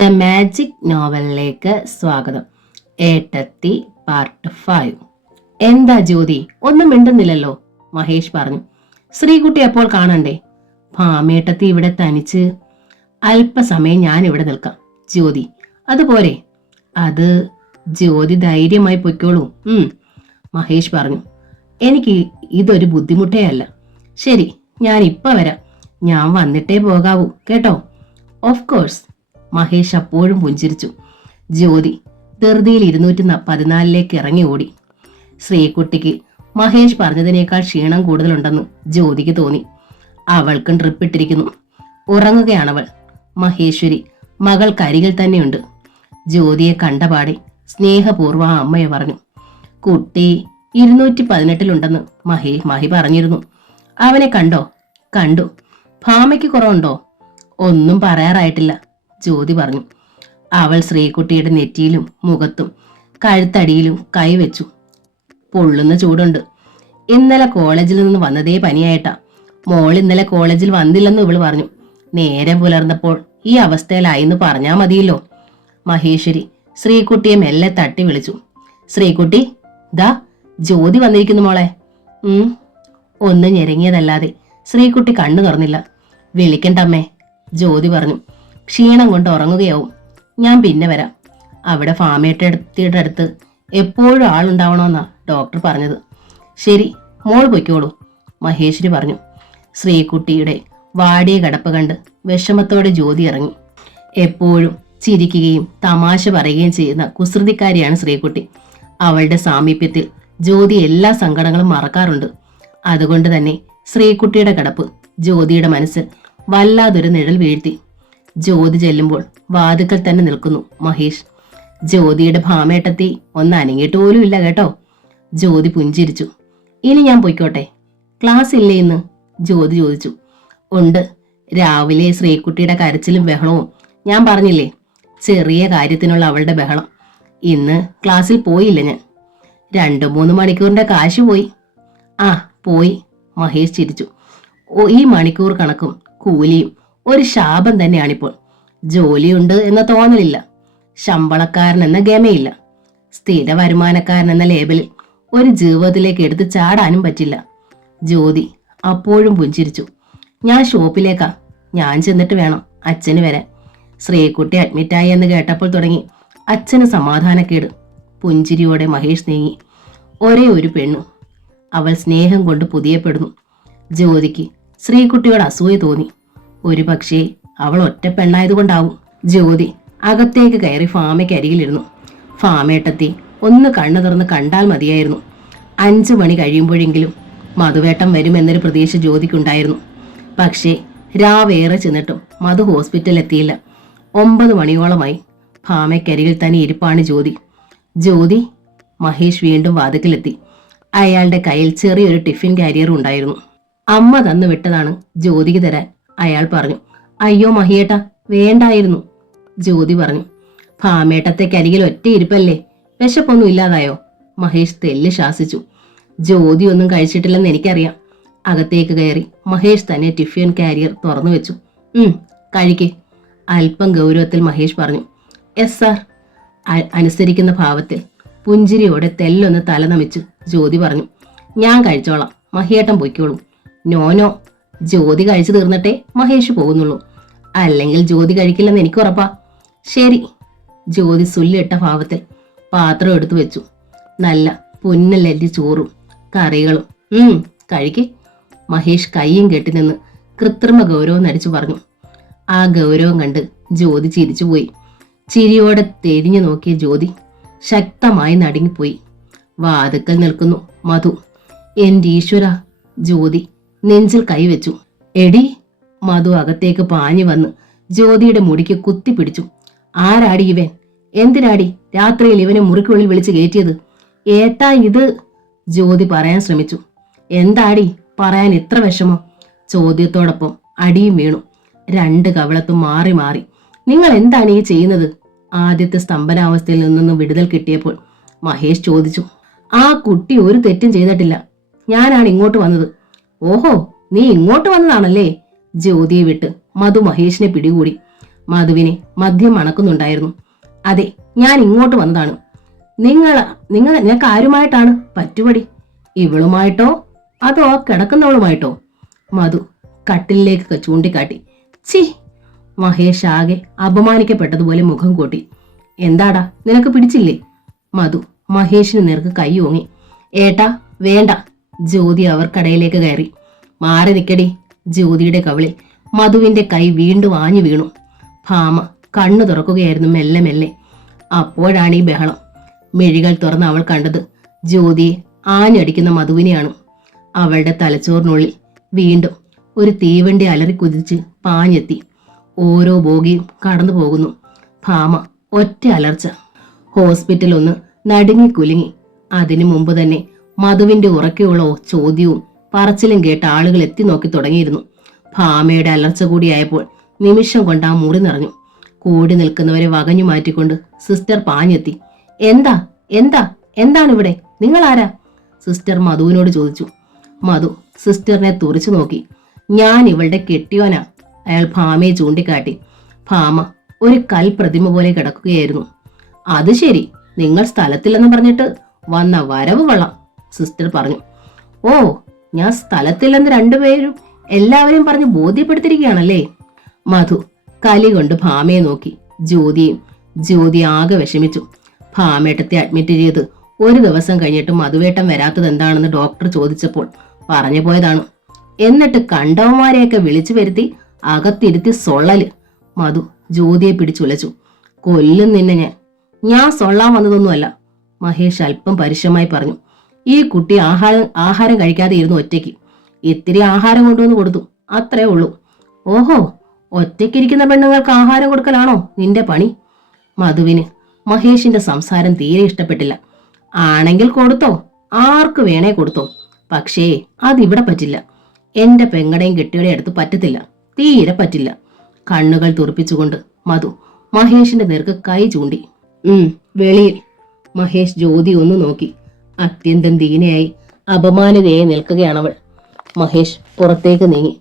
The magic നോവലിലേക്ക് സ്വാഗതം. ഏട്ടത്തി part 5. എന്താ ജ്യോതി, ഒന്നും മിണ്ടുന്നില്ലല്ലോ? മഹേഷ് പറഞ്ഞു. ശ്രീകുട്ടി അപ്പോൾ കാണണ്ടേ? ഭാമേട്ടത്തി ഇവിടെ തനിച്ച്. അല്പസമയം ഞാൻ ഇവിടെ നിൽക്കാം ജ്യോതി, അതുപോരെ? അത് ജ്യോതി ധൈര്യമായി പൊയ്ക്കോളൂ. മഹേഷ് പറഞ്ഞു. എനിക്ക് ഇതൊരു ബുദ്ധിമുട്ടേ അല്ല. ശരി, ഞാൻ ഇപ്പൊ വരാം. ഞാൻ വന്നിട്ടേ പോകാവൂ കേട്ടോ? Of course. മഹേഷ് അപ്പോഴും പുഞ്ചിരിച്ചു. ജ്യോതി ധൃതിയിൽ 214 ഇറങ്ങി ഓടി. ശ്രീകുട്ടിക്ക് മഹേഷ് പറഞ്ഞതിനേക്കാൾ ക്ഷീണം കൂടുതലുണ്ടെന്ന് ജ്യോതിക്ക് തോന്നി. അവൾക്കും ട്രിപ്പിട്ടിരിക്കുന്നു. ഉറങ്ങുകയാണവൾ. മഹേശ്വരി മകൾക്കരികിൽ തന്നെയുണ്ട്. ജ്യോതിയെ കണ്ടപാടെ സ്നേഹപൂർവ്വം ആ അമ്മയെ പറഞ്ഞു. കുട്ടി 218 മഹി പറഞ്ഞിരുന്നു. അവനെ കണ്ടോ? കണ്ടു. ഭാമയ്ക്ക് കുറവുണ്ടോ? ഒന്നും പറയാറായിട്ടില്ല, ജ്യോതി പറഞ്ഞു. അവൾ ശ്രീകുട്ടിയുടെ നെറ്റിയിലും മുഖത്തും കഴുത്തടിയിലും കൈവച്ചു. പൊള്ളുന്ന ചൂടുണ്ട്. ഇന്നലെ കോളേജിൽ നിന്ന് വന്നതേ പനിയായിട്ടാ. മോൾ ഇന്നലെ കോളേജിൽ വന്നില്ലെന്ന് ഇവള് പറഞ്ഞു. നേരം പുലർന്നപ്പോൾ ഈ അവസ്ഥയിലായിന്ന് പറഞ്ഞാ മതിയല്ലോ. മഹേശ്വരി ശ്രീകുട്ടിയെ മെല്ലെ തട്ടി വിളിച്ചു. ശ്രീകുട്ടി, ദാ ജ്യോതി വന്നിരിക്കുന്നു മോളെ. ഒന്ന് ഞെരങ്ങിയതല്ലാതെ ശ്രീകുട്ടി കണ്ണു തുറന്നില്ല. വിളിക്കണ്ടമ്മേ, ജ്യോതി പറഞ്ഞു. ക്ഷീണം കൊണ്ട് ഉറങ്ങുകയാവും. ഞാൻ പിന്നെ വരാം. അവിടെ ഭാമേട്ടത്തിയുടെ അടുത്ത് എപ്പോഴും ആളുണ്ടാവണമെന്നാ ഡോക്ടർ പറഞ്ഞത്. ശരി, മോൾ പൊയ്ക്കോളൂ, മഹേശ്വരി പറഞ്ഞു. ശ്രീകുട്ടിയുടെ വാടിയ കിടപ്പ് കണ്ട് വിഷമത്തോടെ ജ്യോതി ഇറങ്ങി. എപ്പോഴും ചിരിക്കുകയും തമാശ പറയുകയും ചെയ്യുന്ന കുസൃതിക്കാരിയാണ് ശ്രീകുട്ടി. അവളുടെ സാമീപ്യത്തിൽ ജ്യോതി എല്ലാ സങ്കടങ്ങളും മറക്കാറുണ്ട്. അതുകൊണ്ട് തന്നെ ശ്രീകുട്ടിയുടെ കിടപ്പ് ജ്യോതിയുടെ മനസ്സിൽ വല്ലാതൊരു നിഴൽ വീഴ്ത്തി. ജ്യോതി ചെല്ലുമ്പോൾ വാതുക്കൽ തന്നെ നിൽക്കുന്നു മഹേഷ്. ജ്യോതിയുടെ ഭാമേട്ടത്തി ഒന്ന് അനങ്ങിയിട്ട് പോലും ഇല്ല കേട്ടോ. ജ്യോതി പുഞ്ചിരിച്ചു. ഇനി ഞാൻ പൊയ്ക്കോട്ടെ? ക്ലാസ് ഇല്ലേ ഇന്ന്? ജ്യോതി ചോദിച്ചു. ഉണ്ട്. രാവിലെ ശ്രീകുട്ടിയുടെ കരച്ചിലും ബഹളവും ഞാൻ പറഞ്ഞില്ലേ, ചെറിയ കാര്യത്തിനുള്ള അവളുടെ ബഹളം. ഇന്ന് ക്ലാസ്സിൽ പോയില്ല ഞാൻ. 2-3 മണിക്കൂറിന്റെ കാശ് പോയി. ആ പോയി, മഹേഷ് ചിരിച്ചു. ഈ മണിക്കൂർ കണക്കും കൂലിയും ഒരു ശാപം തന്നെയാണിപ്പോൾ. ജോലിയുണ്ട് എന്ന തോന്നലില്ല, ശമ്പളക്കാരൻ എന്ന ഗമയില്ല, സ്ഥിര വരുമാനക്കാരൻ എന്ന ലേബലിൽ ഒരു ജീവിതത്തിലേക്ക് എടുത്ത് ചാടാനും പറ്റില്ല. ജ്യോതി അപ്പോഴും പുഞ്ചിരിച്ചു. ഞാൻ ഷോപ്പിലേക്കാ. ഞാൻ ചെന്നിട്ട് വേണം അച്ഛന് വരാൻ. ശ്രീകുട്ടി അഡ്മിറ്റായി എന്ന് കേട്ടപ്പോൾ തുടങ്ങി അച്ഛന് സമാധാനക്കേട്. പുഞ്ചിരിയോടെ മഹേഷ് നീങ്ങി. ഒരേ ഒരു പെണ്ണു, അവൾ സ്നേഹം കൊണ്ട് പുതിയപ്പെടുന്നു. ജ്യോതിക്ക് ശ്രീകുട്ടിയോട് അസൂയ തോന്നി. ഒരു പക്ഷേ അവൾ ഒറ്റ പെണ്ണായതുകൊണ്ടാവും. ജ്യോതി അകത്തേക്ക് കയറി ഫാമയ്ക്ക് അരികിലിരുന്നു. ഫാമേട്ടത്തി ഒന്ന് കണ്ണു തുറന്ന് കണ്ടാൽ മതിയായിരുന്നു. 5 മണി കഴിയുമ്പോഴെങ്കിലും മധുവേട്ടം വരുമെന്നൊരു പ്രതീക്ഷ ജ്യോതിക്കുണ്ടായിരുന്നു. പക്ഷേ രാവേറെ ചെന്നിട്ടും മധു ഹോസ്പിറ്റലിൽ എത്തിയില്ല. 9 മണിയോളമായി. ഫാമയ്ക്കരികിൽ തന്നെ ഇരിപ്പാണ് ജ്യോതി. ജ്യോതി, മഹേഷ് വീണ്ടും വാതിക്കലെത്തി. അയാളുടെ കയ്യിൽ ചെറിയൊരു ടിഫിൻ കാരിയർ ഉണ്ടായിരുന്നു. അമ്മ തന്നു വിട്ടതാണ് ജ്യോതിക്ക് തരാൻ, അയാൾ പറഞ്ഞു. അയ്യോ മഹിയേട്ട, വേണ്ടായിരുന്നു, ജ്യോതി പറഞ്ഞു. ഭാമേട്ടത്തേക്കരികിൽ ഒറ്റ ഇരിപ്പല്ലേ, വിശപ്പൊന്നും ഇല്ലാതായോ? മഹേഷ് തെല്ല് ശാസിച്ചു. ജ്യോതി ഒന്നും കഴിച്ചിട്ടില്ലെന്ന് എനിക്കറിയാം. അകത്തേക്ക് കയറി മഹേഷ് തന്നെ ടിഫിൻ കാരിയർ തുറന്നു വെച്ചു. കഴിക്ക്, അല്പം ഗൗരവത്തിൽ മഹേഷ് പറഞ്ഞു. എസ് സാർ, അനുസരിക്കുന്ന ഭാവത്തിൽ പുഞ്ചിരിയോടെ തെല്ലൊന്ന് തലനമിച്ചു ജ്യോതി പറഞ്ഞു. ഞാൻ കഴിച്ചോളാം, മഹിയേട്ടൻ പൊയ്ക്കോളൂ. നോനോ, ജ്യോതി കഴിച്ചു തീർന്നിട്ടേ മഹേഷ് പോകുന്നുള്ളൂ. അല്ലെങ്കിൽ ജ്യോതി കഴിക്കില്ലെന്ന് എനിക്ക് ഉറപ്പാ. ശരി, ജ്യോതി സുല്ലിട്ട ഭാവത്തിൽ പാത്രം എടുത്തു വെച്ചു. നല്ല പുന്നലരി ചോറും കറികളും. കഴിക്ക്, മഹേഷ് കൈയും കെട്ടി നിന്ന് കൃത്രിമ ഗൗരവം നടിച്ചു പറഞ്ഞു. ആ ഗൗരവം കണ്ട് ജ്യോതി ചിരിച്ചുപോയി. ചിരിയോടെ തെരിഞ്ഞു നോക്കിയ ജ്യോതി ശക്തമായി നടുങ്ങിപ്പോയി. വാതുക്കൽ നിൽക്കുന്നു മധു. എന്റെ ഈശ്വര, ജ്യോതി നെഞ്ചിൽ കൈവച്ചു. എടി, മധു അകത്തേക്ക് പാഞ്ഞു വന്ന് ജ്യോതിയുടെ മുടിക്ക് കുത്തിപ്പിടിച്ചു. ആരാടി ഇവൻ? എന്തിനാടി രാത്രിയിൽ ഇവനെ മുറിക്കുള്ളിൽ വിളിച്ച് കയറ്റിയത്? ഏട്ടാ ഇത്, ജ്യോതി പറയാൻ ശ്രമിച്ചു. എന്താടി പറയാൻ ഇത്ര വിഷമം? ചോദ്യത്തോടൊപ്പം അടിയും വീണു. 2 കവിളത്തും മാറി മാറി. നിങ്ങൾ എന്താണ് ഈ ചെയ്യുന്നത്? ആദ്യത്തെ സ്തംഭനാവസ്ഥയിൽ നിന്നും വിടുതൽ കിട്ടിയപ്പോൾ മഹേഷ് ചോദിച്ചു. ആ കുട്ടി ഒരു തെറ്റും ചെയ്തിട്ടില്ല. ഞാനാണ് ഇങ്ങോട്ട് വന്നത്. ഓഹോ, നീ ഇങ്ങോട്ട് വന്നതാണല്ലേ? ജ്യോതിയെ വിട്ട് മധു മഹേഷിനെ പിടികൂടി. മധുവിനെ മദ്യം മണക്കുന്നുണ്ടായിരുന്നു. അതെ, ഞാൻ ഇങ്ങോട്ട് വന്നതാണ്. നിങ്ങൾക്ക് ആരുമായിട്ടാണ് പറ്റുപടി? ഇവളുമായിട്ടോ അതോ കിടക്കുന്നവളുമായിട്ടോ? മധു കട്ടിലേക്ക് ചൂണ്ടിക്കാട്ടി. ചി! മഹേഷ് ആകെ അപമാനിക്കപ്പെട്ടതുപോലെ മുഖം കൂട്ടി. എന്താടാ, നിനക്ക് പിടിച്ചില്ലേ? മധു മഹേഷിന് നേർക്ക് കൈ ഓങ്ങി. ഏട്ടാ വേണ്ട. ജ്യോതി അവർക്കടയിലേക്ക് കയറി. മാറി നിക്കടി. ജ്യോതിയുടെ കവിളിൽ മധുവിന്റെ കൈ വീണ്ടും ആഞ്ഞു വീണു. ഭാമ കണ്ണു തുറക്കുകയായിരുന്നു മെല്ലെ മെല്ലെ. അപ്പോഴാണ് ഈ ബഹളം. മിഴികൾ തുറന്ന് അവൾ കണ്ടത് ജ്യോതിയെ ആഞ്ഞടിക്കുന്ന മധുവിനെയാണ്. അവളുടെ തലച്ചോറിനുള്ളിൽ വീണ്ടും ഒരു തീവണ്ടി അലറി കുതിച്ച് പാഞ്ഞെത്തി. ഓരോ ബോഗിയും കടന്നു പോകുന്നു. ഭാമ ഒറ്റ അലർച്ച. ഹോസ്പിറ്റൽ ഒന്ന് നടുങ്ങി കുലുങ്ങി. അതിനു മുമ്പ് തന്നെ മധുവിന്റെ ഉറക്കെയുള്ള ചോദ്യവും പറച്ചിലും കേട്ട ആളുകൾ എത്തി നോക്കി തുടങ്ങിയിരുന്നു. ഭാമയുടെ അലർച്ച കൂടിയായപ്പോൾ നിമിഷം കൊണ്ട് ആ മുറി നിറഞ്ഞു. കൂടി നിൽക്കുന്നവരെ വകഞ്ഞു മാറ്റിക്കൊണ്ട് സിസ്റ്റർ പാഞ്ഞെത്തി. എന്താ എന്താ എന്താണിവിടെ? നിങ്ങൾ ആരാ? സിസ്റ്റർ മധുവിനോട് ചോദിച്ചു. മധു സിസ്റ്ററിനെ തുറിച്ചു നോക്കി. ഞാൻ ഇവളുടെ കെട്ടിയോനാ. അയാൾ ഭാമയെ ചൂണ്ടിക്കാട്ടി. ഭാമ ഒരു കൽപ്രതിമ പോലെ കിടക്കുകയായിരുന്നു. അത് ശരി, നിങ്ങൾ സ്ഥലത്തില്ലെന്ന് പറഞ്ഞിട്ട് വന്ന വരവ് കൊള്ളാം, സിസ്റ്റർ പറഞ്ഞു. ഓ, ഞാൻ സ്ഥലത്തില്ലെന്ന് രണ്ടുപേരും എല്ലാവരെയും പറഞ്ഞ് ബോധ്യപ്പെടുത്തിയിരിക്കുകയാണല്ലേ? മധു കലി കൊണ്ട് ഭാമയെ നോക്കി. ജ്യോതി ആകെ വിഷമിച്ചു. ഭാമേട്ടത്തെ അഡ്മിറ്റ് ചെയ്ത് ഒരു ദിവസം കഴിഞ്ഞിട്ട് മധുവേട്ടം വരാത്തത് എന്താണെന്ന് ഡോക്ടർ ചോദിച്ചപ്പോൾ പറഞ്ഞു പോയതാണ്. എന്നിട്ട് കണ്ടവന്മാരെയൊക്കെ വിളിച്ചു വരുത്തി അകത്തിരുത്തി സൊള്ളല്. മധു ജ്യോതിയെ പിടിച്ചുലച്ചു. കൊല്ലും നിന്നെ ഞാൻ സൊള്ളാൻ വന്നതൊന്നുമല്ല, മഹേഷ് അല്പം പരുഷമായി പറഞ്ഞു. ഈ കുട്ടി ആഹാരം കഴിക്കാതെ ഇരുന്നു ഒറ്റയ്ക്ക്. ഇത്തിരി ആഹാരം കൊണ്ടുവന്ന് കൊടുത്തു, അത്രേ ഉള്ളൂ. ഓഹോ, ഒറ്റയ്ക്കിരിക്കുന്ന പെണ്ണുങ്ങൾക്ക് ആഹാരം കൊടുക്കലാണോ നിന്റെ പണി? മധുവിന് മഹേഷിന്റെ സംസാരം തീരെ ഇഷ്ടപ്പെട്ടില്ല. ആണെങ്കിൽ കൊടുത്തോ, ആർക്ക് വേണേ കൊടുത്തോ, പക്ഷേ അതിവിടെ പറ്റില്ല. എന്റെ പെങ്ങടേയും കെട്ടിയുടെ അടുത്ത് പറ്റത്തില്ല, തീരെ പറ്റില്ല. കണ്ണുകൾ തുറപ്പിച്ചുകൊണ്ട് മധു മഹേഷിന്റെ നേർക്ക് കൈ ചൂണ്ടി. വെളിയിൽ. മഹേഷ് ജ്യോതി ഒന്ന് നോക്കി. അത്യന്തം ദീനയായി അപമാനിതയായി നിൽക്കുകയാണവൾ. മഹേഷ് പുറത്തേക്ക് നീങ്ങി.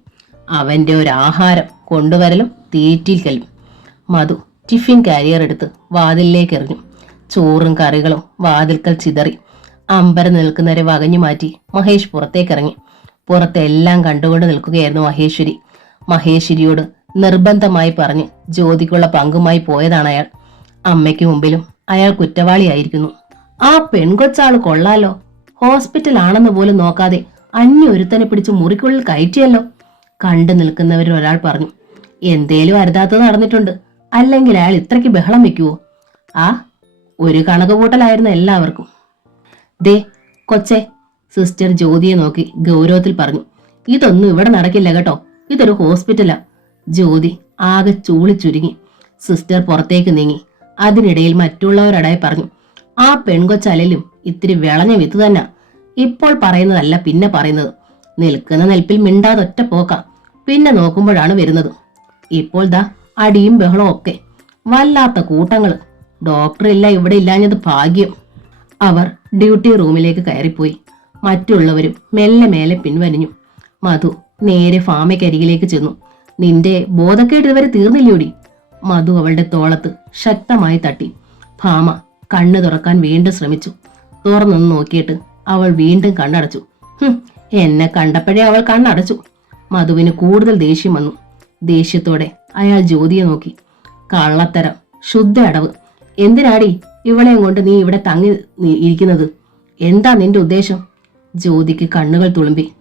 അവന്റെ ഒരു ആഹാരം കൊണ്ടുവരലും തീറ്റിക്കലും. മധു ടിഫിൻ കാരിയർ എടുത്ത് വാതിലിലേക്ക് എറിഞ്ഞു. ചോറും കറികളും വാതിൽക്കൽ ചിതറി. അമ്പരം നിൽക്കുന്നവരെ വകഞ്ഞു മാറ്റി മഹേഷ് പുറത്തേക്കിറങ്ങി. പുറത്തെല്ലാം കണ്ടുകൊണ്ട് നിൽക്കുകയായിരുന്നു മഹേശ്വരി. മഹേശ്വരിയോട് നിർബന്ധമായി പറഞ്ഞ് ജ്യോതിക്കുള്ള പങ്കുമായി പോയതാണ് അയാൾ. അമ്മയ്ക്ക് മുമ്പിലും അയാൾ കുറ്റവാളിയായിരിക്കുന്നു. ആ പെൺകൊച്ചാള് കൊള്ളാലോ, ഹോസ്പിറ്റൽ ആണെന്ന് പോലും നോക്കാതെ അന്യൊരുത്തനെ പിടിച്ച് മുറിക്കുള്ളിൽ കയറ്റിയല്ലോ. കണ്ടു നിൽക്കുന്നവരിൽ ഒരാൾ പറഞ്ഞു. എന്തേലും അരുതാത്തത് നടന്നിട്ടുണ്ട്, അല്ലെങ്കിൽ അയാൾ ഇത്രയ്ക്ക് ബഹളം വെക്കുവോ? ആ ഒരു കണക്കുകൂട്ടലായിരുന്നു എല്ലാവർക്കും. ദേ കൊച്ചെ, സിസ്റ്റർ ജ്യോതിയെ നോക്കി ഗൗരവത്തിൽ പറഞ്ഞു. ഇതൊന്നും ഇവിടെ നടക്കില്ല കേട്ടോ, ഇതൊരു ഹോസ്പിറ്റലാ. ജ്യോതി ആകെ ചൂളിച്ചുരുങ്ങി. സിസ്റ്റർ പുറത്തേക്ക് നീങ്ങി. അതിനിടയിൽ മറ്റുള്ളവരടായി പറഞ്ഞു. ആ പെൺകൊച്ചലും ഇത്തിരി വിളഞ്ഞ വിത്ത് തന്നെ. ഇപ്പോൾ പറയുന്നതല്ല പിന്നെ പറയുന്നത്. നിൽക്കുന്ന നിൽപ്പിൽ മിണ്ടാതൊറ്റ പോക്ക, പിന്നെ നോക്കുമ്പോഴാണ് വരുന്നത്. ഇപ്പോൾ ദാ അടിയും ബഹളവും ഒക്കെ. വല്ലാത്ത കൂട്ടങ്ങള്. ഡോക്ടറില്ല ഇവിടെ ഇല്ലാഞ്ഞത് ഭാഗ്യം. അവർ ഡ്യൂട്ടി റൂമിലേക്ക് കയറിപ്പോയി. മറ്റുള്ളവരും മെല്ലെ മേലെ പിൻവലിഞ്ഞു. മധു നേരെ ഫാമയ്ക്കരികിലേക്ക് ചെന്നു. നിന്റെ ബോധക്കേട് ഇതുവരെ തീർന്നില്ലോടി? മധു അവളുടെ തോളത്ത് ശക്തമായി തട്ടി. ഭാമ കണ്ണു തുറക്കാൻ വീണ്ടും ശ്രമിച്ചു. തുറന്നൊന്ന് നോക്കിയിട്ട് അവൾ വീണ്ടും കണ്ണടച്ചു. എന്നെ കണ്ടപ്പോഴേ അവൾ കണ്ണടച്ചു. മധുവിന് കൂടുതൽ ദേഷ്യം വന്നു. ദേഷ്യത്തോടെ അയാൾ ജ്യോതിയെ നോക്കി. കള്ളത്തരം, ശുദ്ധ അടവ്. എന്തിനാടി ഇവളെയും കൊണ്ട് നീ ഇവിടെ തങ്ങി ഇരിക്കുന്നത്? എന്താ നിന്റെ ഉദ്ദേശം? ജ്യോതിക്ക് കണ്ണുകൾ തുളുമ്പി.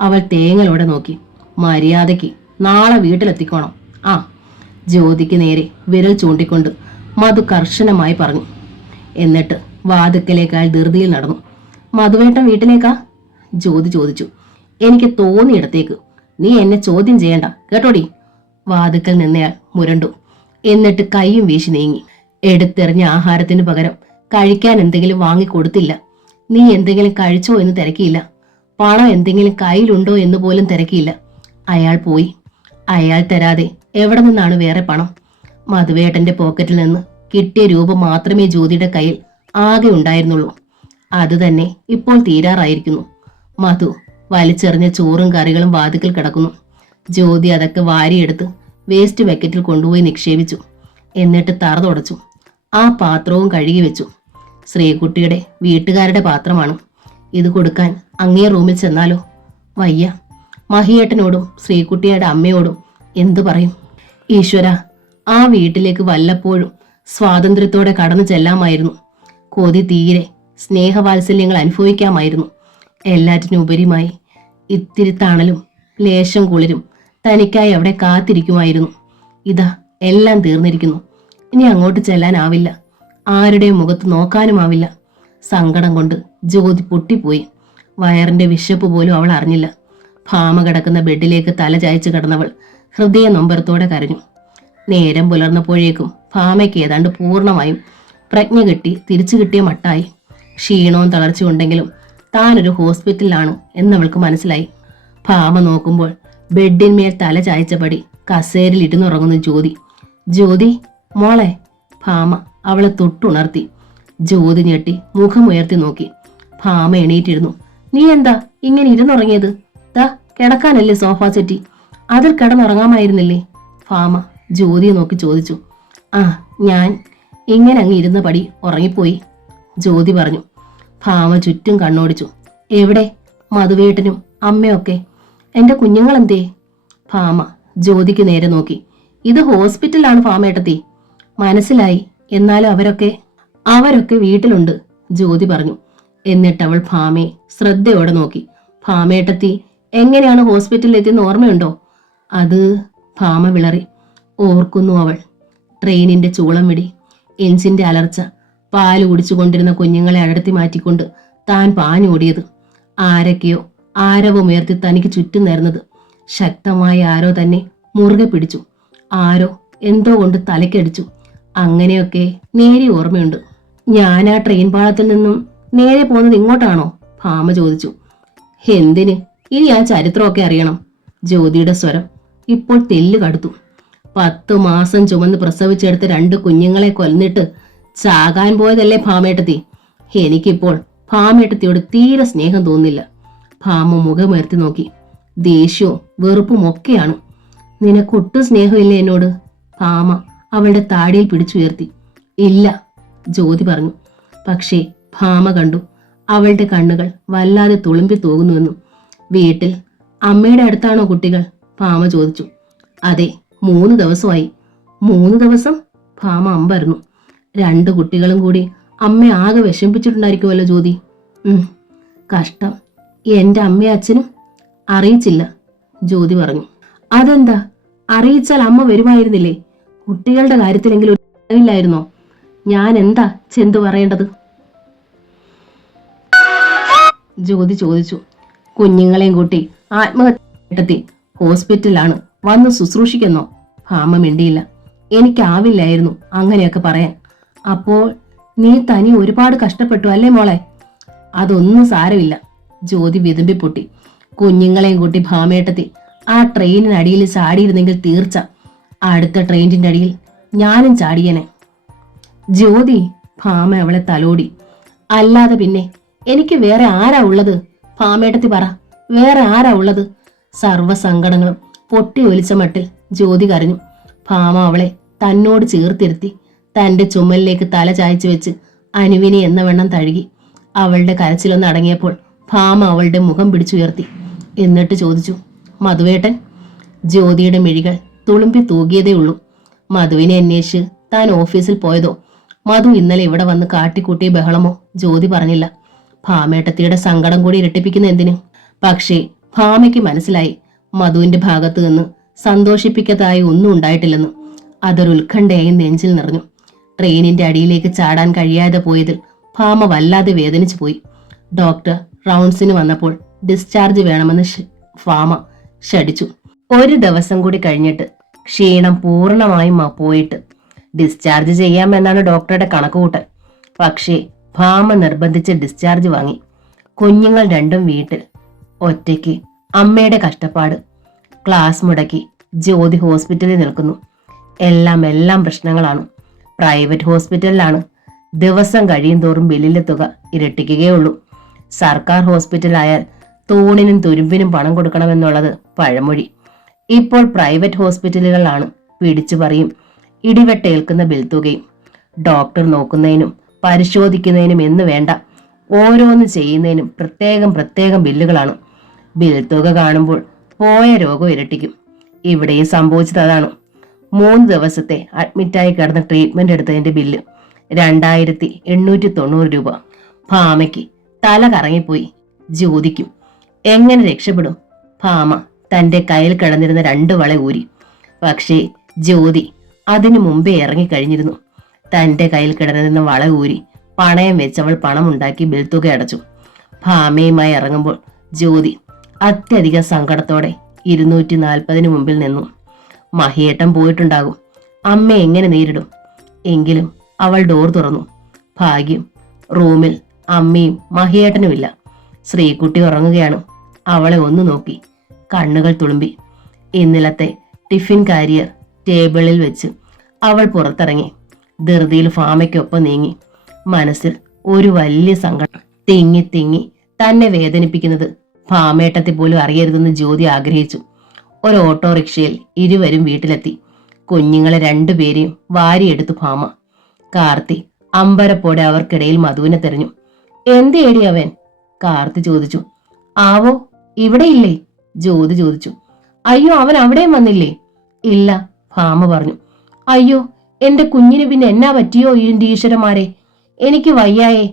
അവൾ തേങ്ങലോടെ നോക്കി. മര്യാദയ്ക്ക് നാളെ വീട്ടിലെത്തിക്കോണം. ആ. ജ്യോതിക്ക് നേരെ വിരൽ ചൂണ്ടിക്കൊണ്ട് മധു കർശനമായി പറഞ്ഞു. എന്നിട്ട് വാതുക്കലേക്കാൾ ധൃതിയിൽ നടന്നു. മധുവേട്ടൻ വീട്ടിലേക്കാ? ജ്യോതി ചോദിച്ചു. എനിക്ക് തോന്നിയിടത്തേക്ക്. നീ എന്നെ ചോദ്യം ചെയ്യണ്ട കേട്ടോടി. വാതുക്കൽ നിന്നയാൾ മുരണ്ടു. എന്നിട്ട് കൈയും വീശി നീങ്ങി. എടുത്തെറിഞ്ഞ ആഹാരത്തിന് പകരം കഴിക്കാൻ എന്തെങ്കിലും വാങ്ങിക്കൊടുത്തില്ല. നീ എന്തെങ്കിലും കഴിച്ചോ എന്ന് തിരക്കിയില്ല. പണം എന്തെങ്കിലും കയ്യിലുണ്ടോ എന്ന് പോലും തിരക്കിയില്ല. അയാൾ പോയി. അയാൾ തരാതെ എവിടെ നിന്നാണ് വേറെ പണം? മധുവേട്ടന്റെ പോക്കറ്റിൽ നിന്ന് കിട്ടിയ രൂപ മാത്രമേ ജ്യോതിയുടെ കയ്യിൽ ആകെ ഉണ്ടായിരുന്നുള്ളൂ. അത് തന്നെ ഇപ്പോൾ തീരാറായിരിക്കുന്നു. മധു വലിച്ചെറിഞ്ഞ ചോറും കറികളും വാതിക്കൽ കിടക്കുന്നു. ജ്യോതി അതൊക്കെ വാരിയെടുത്ത് വേസ്റ്റ് ബക്കറ്റിൽ കൊണ്ടുപോയി നിക്ഷേപിച്ചു. എന്നിട്ട് തറ തുടച്ചു. ആ പാത്രവും കഴുകി വെച്ചു. ശ്രീകുട്ടിയുടെ വീട്ടുകാരുടെ പാത്രമാണ്. ഇത് കൊടുക്കാൻ അങ്ങേ റൂമിൽ ചെന്നാലോ? വയ്യ. മഹിയേട്ടനോടും ശ്രീകുട്ടിയുടെ അമ്മയോടും എന്തു പറയും? ഈശ്വര, ആ വീട്ടിലേക്ക് വല്ലപ്പോഴും സ്വാതന്ത്ര്യത്തോടെ കടന്നു ചെല്ലാമായിരുന്നു. കൊതി തീരെ സ്നേഹവാത്സല്യങ്ങൾ അനുഭവിക്കാമായിരുന്നു. എല്ലാറ്റിനും ഉപരിയുമായി ഇത്തിരി തണലും ലേശം കുളിരും തനിക്കായി അവിടെ കാത്തിരിക്കുമായിരുന്നു. ഇതാ എല്ലാം തീർന്നിരിക്കുന്നു. ഇനി അങ്ങോട്ട് ചെല്ലാനാവില്ല. ആരുടെയും മുഖത്ത് നോക്കാനുമാവില്ല. സങ്കടം കൊണ്ട് ജ്യോതി പൊട്ടിപ്പോയി. വയറിന്റെ വിശപ്പ് പോലും അവൾ അറിഞ്ഞില്ല. ഭാമ കിടക്കുന്ന ബെഡിലേക്ക് തല ചായച്ചു കിടന്നവൾ ഹൃദയ നൊമ്പരത്തോടെ കരഞ്ഞു. നേരം പുലർന്നപ്പോഴേക്കും ഭാമയ്ക്ക് ഏതാണ്ട് പൂർണ്ണമായും പ്രജ്ഞ കിട്ടി തിരിച്ചു കിട്ടിയ മട്ടായി. ക്ഷീണവും തളർച്ചയുണ്ടെങ്കിലും താനൊരു ഹോസ്പിറ്റലിലാണ് എന്നവൾക്ക് മനസ്സിലായി. ഭാമ നോക്കുമ്പോൾ ബെഡിന്മേൽ തല ചായച്ചപടി കസേരയിൽ ഇരുന്നുറങ്ങുന്നു ജ്യോതി. ജ്യോതി മോളെ. ഭാമ അവളെ തൊട്ടുണർത്തി. ജ്യോതി ഞെട്ടി മുഖമുയർത്തി നോക്കി. ഭാമ എണീറ്റിരുന്നു. നീ എന്താ ഇങ്ങനെ ഇരുന്നുറങ്ങിയത്? ദാ കിടക്കാനല്ലേ സോഫ സെറ്റി, അതിൽ കിടന്നുറങ്ങാമായിരുന്നില്ലേ? ഭാമ ജ്യോതിയെ നോക്കി ചോദിച്ചു. ആ, ഞാൻ ഇങ്ങനെ അങ്ങ് ഇരുന്ന പടി ഉറങ്ങിപ്പോയി, ജ്യോതി പറഞ്ഞു. ഭാമ ചുറ്റും കണ്ണോടിച്ചു. എവിടെ മധുവേട്ടനും അമ്മയൊക്കെ? എന്റെ കുഞ്ഞുങ്ങളെന്തേ? ഭാമ ജ്യോതിക്ക് നേരെ നോക്കി. ഇത് ഹോസ്പിറ്റലാണ് ഭാമേട്ടത്തി. മനസ്സിലായി, എന്നാലും അവരൊക്കെ വീട്ടിലുണ്ട്, ജ്യോതി പറഞ്ഞു. എന്നിട്ട് അവൾ ഭാമയെ ശ്രദ്ധയോടെ നോക്കി. ഭാമേട്ടത്തി എങ്ങനെയാണ് ഹോസ്പിറ്റലിൽ എത്തിയെന്ന് ഓർമ്മയുണ്ടോ? അത് ഭാമ വിളറി. ഓർക്കുന്നു അവൾ. ട്രെയിനിന്റെ ചൂളം വിടി, എഞ്ചിന്റെ അലർച്ച, പാല് കുടിച്ചുകൊണ്ടിരുന്ന കുഞ്ഞുങ്ങളെ അടർത്തി മാറ്റിക്കൊണ്ട് താൻ പാഞ്ഞോടിയത്, ആരൊക്കെയോ ആരവമുയർത്തി തനിക്ക് ചുറ്റും നേർന്നത്, ശക്തമായ ആരോ തന്നെ മുറുകെ പിടിച്ചു, ആരോ എന്തോ കൊണ്ട് തലക്കടിച്ചു. അങ്ങനെയൊക്കെ നേരെ ഓർമ്മയുണ്ട്. ഞാൻ ആ ട്രെയിൻ പാളത്തിൽ നിന്നും നേരെ പോകുന്നത് ഇങ്ങോട്ടാണോ? ഭാമ ചോദിച്ചു. എന്തിന്? ഇനി ആ ചരിത്രമൊക്കെ അറിയണം. ജ്യോതിയുടെ സ്വരം ഇപ്പോൾ തെല്ല് കടുത്തു. 10 മാസം ചുമന്ന് പ്രസവിച്ചെടുത്ത് 2 കുഞ്ഞുങ്ങളെ കൊന്നിട്ട് ചാകാൻ പോയതല്ലേ ഭാമേട്ടത്തി? എനിക്കിപ്പോൾ ഭാമേട്ടത്തിയോട് തീരെ സ്നേഹം തോന്നില്ല. ഭാമ മുഖമുയർത്തി നോക്കി. ദേഷ്യവും വെറുപ്പും ഒക്കെയാണ്. നിനക്കൊട്ടും സ്നേഹമില്ലേ എന്നോട്? ഭാമ അവളുടെ താടിയിൽ പിടിച്ചുയർത്തി. ഇല്ല, ജ്യോതി പറഞ്ഞു. പക്ഷേ ഭാമ കണ്ടു അവളുടെ കണ്ണുകൾ വല്ലാതെ തുളുമ്പി തൂകുന്നുവെന്നും. വീട്ടിൽ അമ്മയുടെ അടുത്താണോ കുട്ടികൾ? ഭാമ ചോദിച്ചു. അതെ, 3 ദിവസമായി. 3 ദിവസം? ഭാമ അമ്പരന്നു. 2 കുട്ടികളും കൂടി അമ്മ ആകെ വിഷമിപ്പിച്ചിട്ടുണ്ടായിരിക്കുമല്ലോ ജ്യോതി. കഷ്ടം. എന്റെ അമ്മയും അച്ഛനും അറിയിച്ചില്ല, ജ്യോതി പറഞ്ഞു. അതെന്താ? അറിയിച്ചാൽ അമ്മ വരുമായിരുന്നില്ലേ? കുട്ടികളുടെ കാര്യത്തിലെങ്കിലും അറിയില്ലായിരുന്നോ? ഞാൻ എന്താ ചെന്തു പറയേണ്ടത്? ജ്യോതി ചോദിച്ചു. കുഞ്ഞുങ്ങളെയും കൂട്ടി ആത്മഹത്യ ഹോസ്പിറ്റലാണ് വന്ന് ശുശ്രൂഷിക്കുന്നോ? ഭാമ മിണ്ടിയില്ല. എനിക്കാവില്ലായിരുന്നു അങ്ങനെയൊക്കെ പറയാൻ. അപ്പോൾ നീ തനി ഒരുപാട് കഷ്ടപ്പെട്ടു അല്ലേ മോളെ? അതൊന്നും സാരമില്ല, ജ്യോതി വിതുമ്പി പൊട്ടി. കുഞ്ഞുങ്ങളെയും കൂട്ടി ഭാമേട്ടത്തി ആ ട്രെയിനിനടിയിൽ ചാടിയിരുന്നെങ്കിൽ തീർച്ച അടുത്ത ട്രെയിനിന്റെ അടിയിൽ ഞാനും ചാടിയനെ. ജ്യോതി, ഭാമ അവളെ തലോടി. അല്ലാതെ പിന്നെ എനിക്ക് വേറെ ആരാ ഉള്ളത്? ഭാമേട്ടത്തി പറ, വേറെ ആരാ ഉള്ളത്? സർവ്വസങ്കടങ്ങളും പൊട്ടി ഒലിച്ച മട്ടിൽ ജ്യോതി കരഞ്ഞു. ഭാമ അവളെ തന്നോട് ചേർത്തിരുത്തി തന്റെ ചുമലിലേക്ക് തല ചായച്ചു വെച്ച് അനുവിനെ എന്ന വണ്ണം തഴുകി. അവളുടെ കരച്ചിലൊന്ന് അടങ്ങിയപ്പോൾ ഭാമ അവളുടെ മുഖം പിടിച്ചുയർത്തി. എന്നിട്ട് ചോദിച്ചു, മധുവേട്ടൻ? ജ്യോതിയുടെ മിഴികൾ തുളുമ്പി തൂകിയതേ ഉള്ളൂ. മധുവിനെ അന്വേഷിച്ച് താൻ ഓഫീസിൽ പോയതോ? മധു ഇന്നലെ ഇവിടെ വന്ന് കാട്ടിക്കൂട്ടിയ ബഹളമോ? ജ്യോതി പറഞ്ഞില്ല. ഭാമേട്ടത്തിയുടെ സങ്കടം കൂടി ഇരട്ടിപ്പിക്കുന്ന എന്തിന്? പക്ഷേ ഭാമയ്ക്ക് മനസ്സിലായി മധുവിന്റെ ഭാഗത്തു നിന്ന് സന്തോഷിപ്പിക്കതായി ഒന്നും ഉണ്ടായിട്ടില്ലെന്ന്. അതൊരു ഉത്കണ്ഠയായി നെഞ്ചിൽ നിറഞ്ഞു. ട്രെയിനിന്റെ അടിയിലേക്ക് ചാടാൻ കഴിയാതെ പോയതിൽ ഭാമ വല്ലാതെ വേദനിച്ചു പോയി. ഡോക്ടർ റൗണ്ട്സിന് വന്നപ്പോൾ ഡിസ്ചാർജ് വേണമെന്ന് ഭാമ ശടിച്ചു. 1 ദിവസം കൂടി കഴിഞ്ഞിട്ട് ക്ഷീണം പൂർണ്ണമായും പോയിട്ട് ഡിസ്ചാർജ് ചെയ്യാമെന്നാണ് ഡോക്ടറുടെ കണക്കുകൂട്ടൽ. പക്ഷേ ഭാമ നിർബന്ധിച്ച് ഡിസ്ചാർജ് വാങ്ങി. കുഞ്ഞുങ്ങൾ 2ഉം വീട്ടിൽ. ഒറ്റയ്ക്ക് അമ്മയുടെ കഷ്ടപ്പാട്. ക്ലാസ് മുടക്കി ജ്യോതി ഹോസ്പിറ്റലിൽ നിൽക്കുന്നു. എല്ലാം പ്രശ്നങ്ങളാണ്. പ്രൈവറ്റ് ഹോസ്പിറ്റലിലാണ്. ദിവസം കഴിയും തോറും ബില്ലിലെ തുക ഇരട്ടിക്കുകയുള്ളൂ. സർക്കാർ ഹോസ്പിറ്റലായാൽ തൂണിനും തുരുമ്പിനും പണം കൊടുക്കണമെന്നുള്ളത് പഴമൊഴി. ഇപ്പോൾ പ്രൈവറ്റ് ഹോസ്പിറ്റലുകളിലാണ് പിടിച്ചു പറയും ഇടിവെട്ടേൽക്കുന്ന ബിൽ തുകയും. ഡോക്ടർ നോക്കുന്നതിനും പരിശോധിക്കുന്നതിനും എന്ന് വേണ്ട, ഓരോന്ന് ചെയ്യുന്നതിനും പ്രത്യേകം ബില്ലുകളാണ്. ബിൽ തുക കാണുമ്പോൾ പോയ രോഗം ഇരട്ടിക്കും. ഇവിടെയും സംഭവിച്ചത് അതാണ്. 3 ദിവസത്തെ അഡ്മിറ്റായി കിടന്ന് ട്രീറ്റ്മെന്റ് എടുത്തതിന്റെ ബില്ല് 2890 രൂപ. ഭാമയ്ക്ക് തല കറങ്ങിപ്പോയി. ജ്യോതിക്കും. എങ്ങനെ രക്ഷപ്പെടും? ഭാമ തന്റെ കയ്യിൽ കിടന്നിരുന്ന 2 വള ഊരി. പക്ഷേ ജ്യോതി അതിനു മുമ്പേ ഇറങ്ങിക്കഴിഞ്ഞിരുന്നു. തന്റെ കയ്യിൽ കിടന്നിരുന്ന വള ഊരി പണയം വെച്ചവൾ പണമുണ്ടാക്കി ബിൽ തുക അടച്ചു. ഭാമയുമായി ഇറങ്ങുമ്പോൾ ജ്യോതി അത്യധികം സങ്കടത്തോടെ 240 മുമ്പിൽ നിന്നു. മഹിയേട്ടൻ പോയിട്ടുണ്ടാകും. അമ്മ എങ്ങനെ നേരിടും? എങ്കിലും അവൾ ഡോർ തുറന്നു. ഭാഗ്യം, റൂമിൽ അമ്മയും മഹിയേട്ടനുമില്ല. ശ്രീകുട്ടി ഉറങ്ങുകയാണ്. അവളെ ഒന്ന് നോക്കി കണ്ണുകൾ തുളുമ്പി. ഇന്നലത്തെ ടിഫിൻ കാരിയർ ടേബിളിൽ വെച്ച് അവൾ പുറത്തിറങ്ങി. ധൃതിയിൽ ഭാമയ്ക്കൊപ്പം നീങ്ങി. മനസ്സിൽ ഒരു വലിയ സങ്കടം തിങ്ങി തന്നെ വേദനിപ്പിക്കുന്നത് ഭാമേട്ടത്തെ പോലും അറിയരുതെന്ന് ജ്യോതി ആഗ്രഹിച്ചു. ഒരു ഓട്ടോറിക്ഷയിൽ ഇരുവരും വീട്ടിലെത്തി. കുഞ്ഞുങ്ങളെ 2 പേരെയും വാരിയെടുത്തു ഭാമ. കാർത്തി അമ്പരപ്പോടെ അവർക്കിടയിൽ മധുവിനെ തെരഞ്ഞു. എന്തേടി അവൻ? കാർത്തി ചോദിച്ചു. ആവോ, ഇവിടെ ഇല്ലേ? ജ്യോതി ചോദിച്ചു. അയ്യോ, അവൻ അവിടെയും വന്നില്ലേ? ഇല്ല, ഭാമ പറഞ്ഞു. അയ്യോ, എന്റെ കുഞ്ഞിന് പിന്നെ എന്നാ പറ്റിയോ ഈ ഈശ്വരന്മാരെ, എനിക്ക് വയ്യായേ.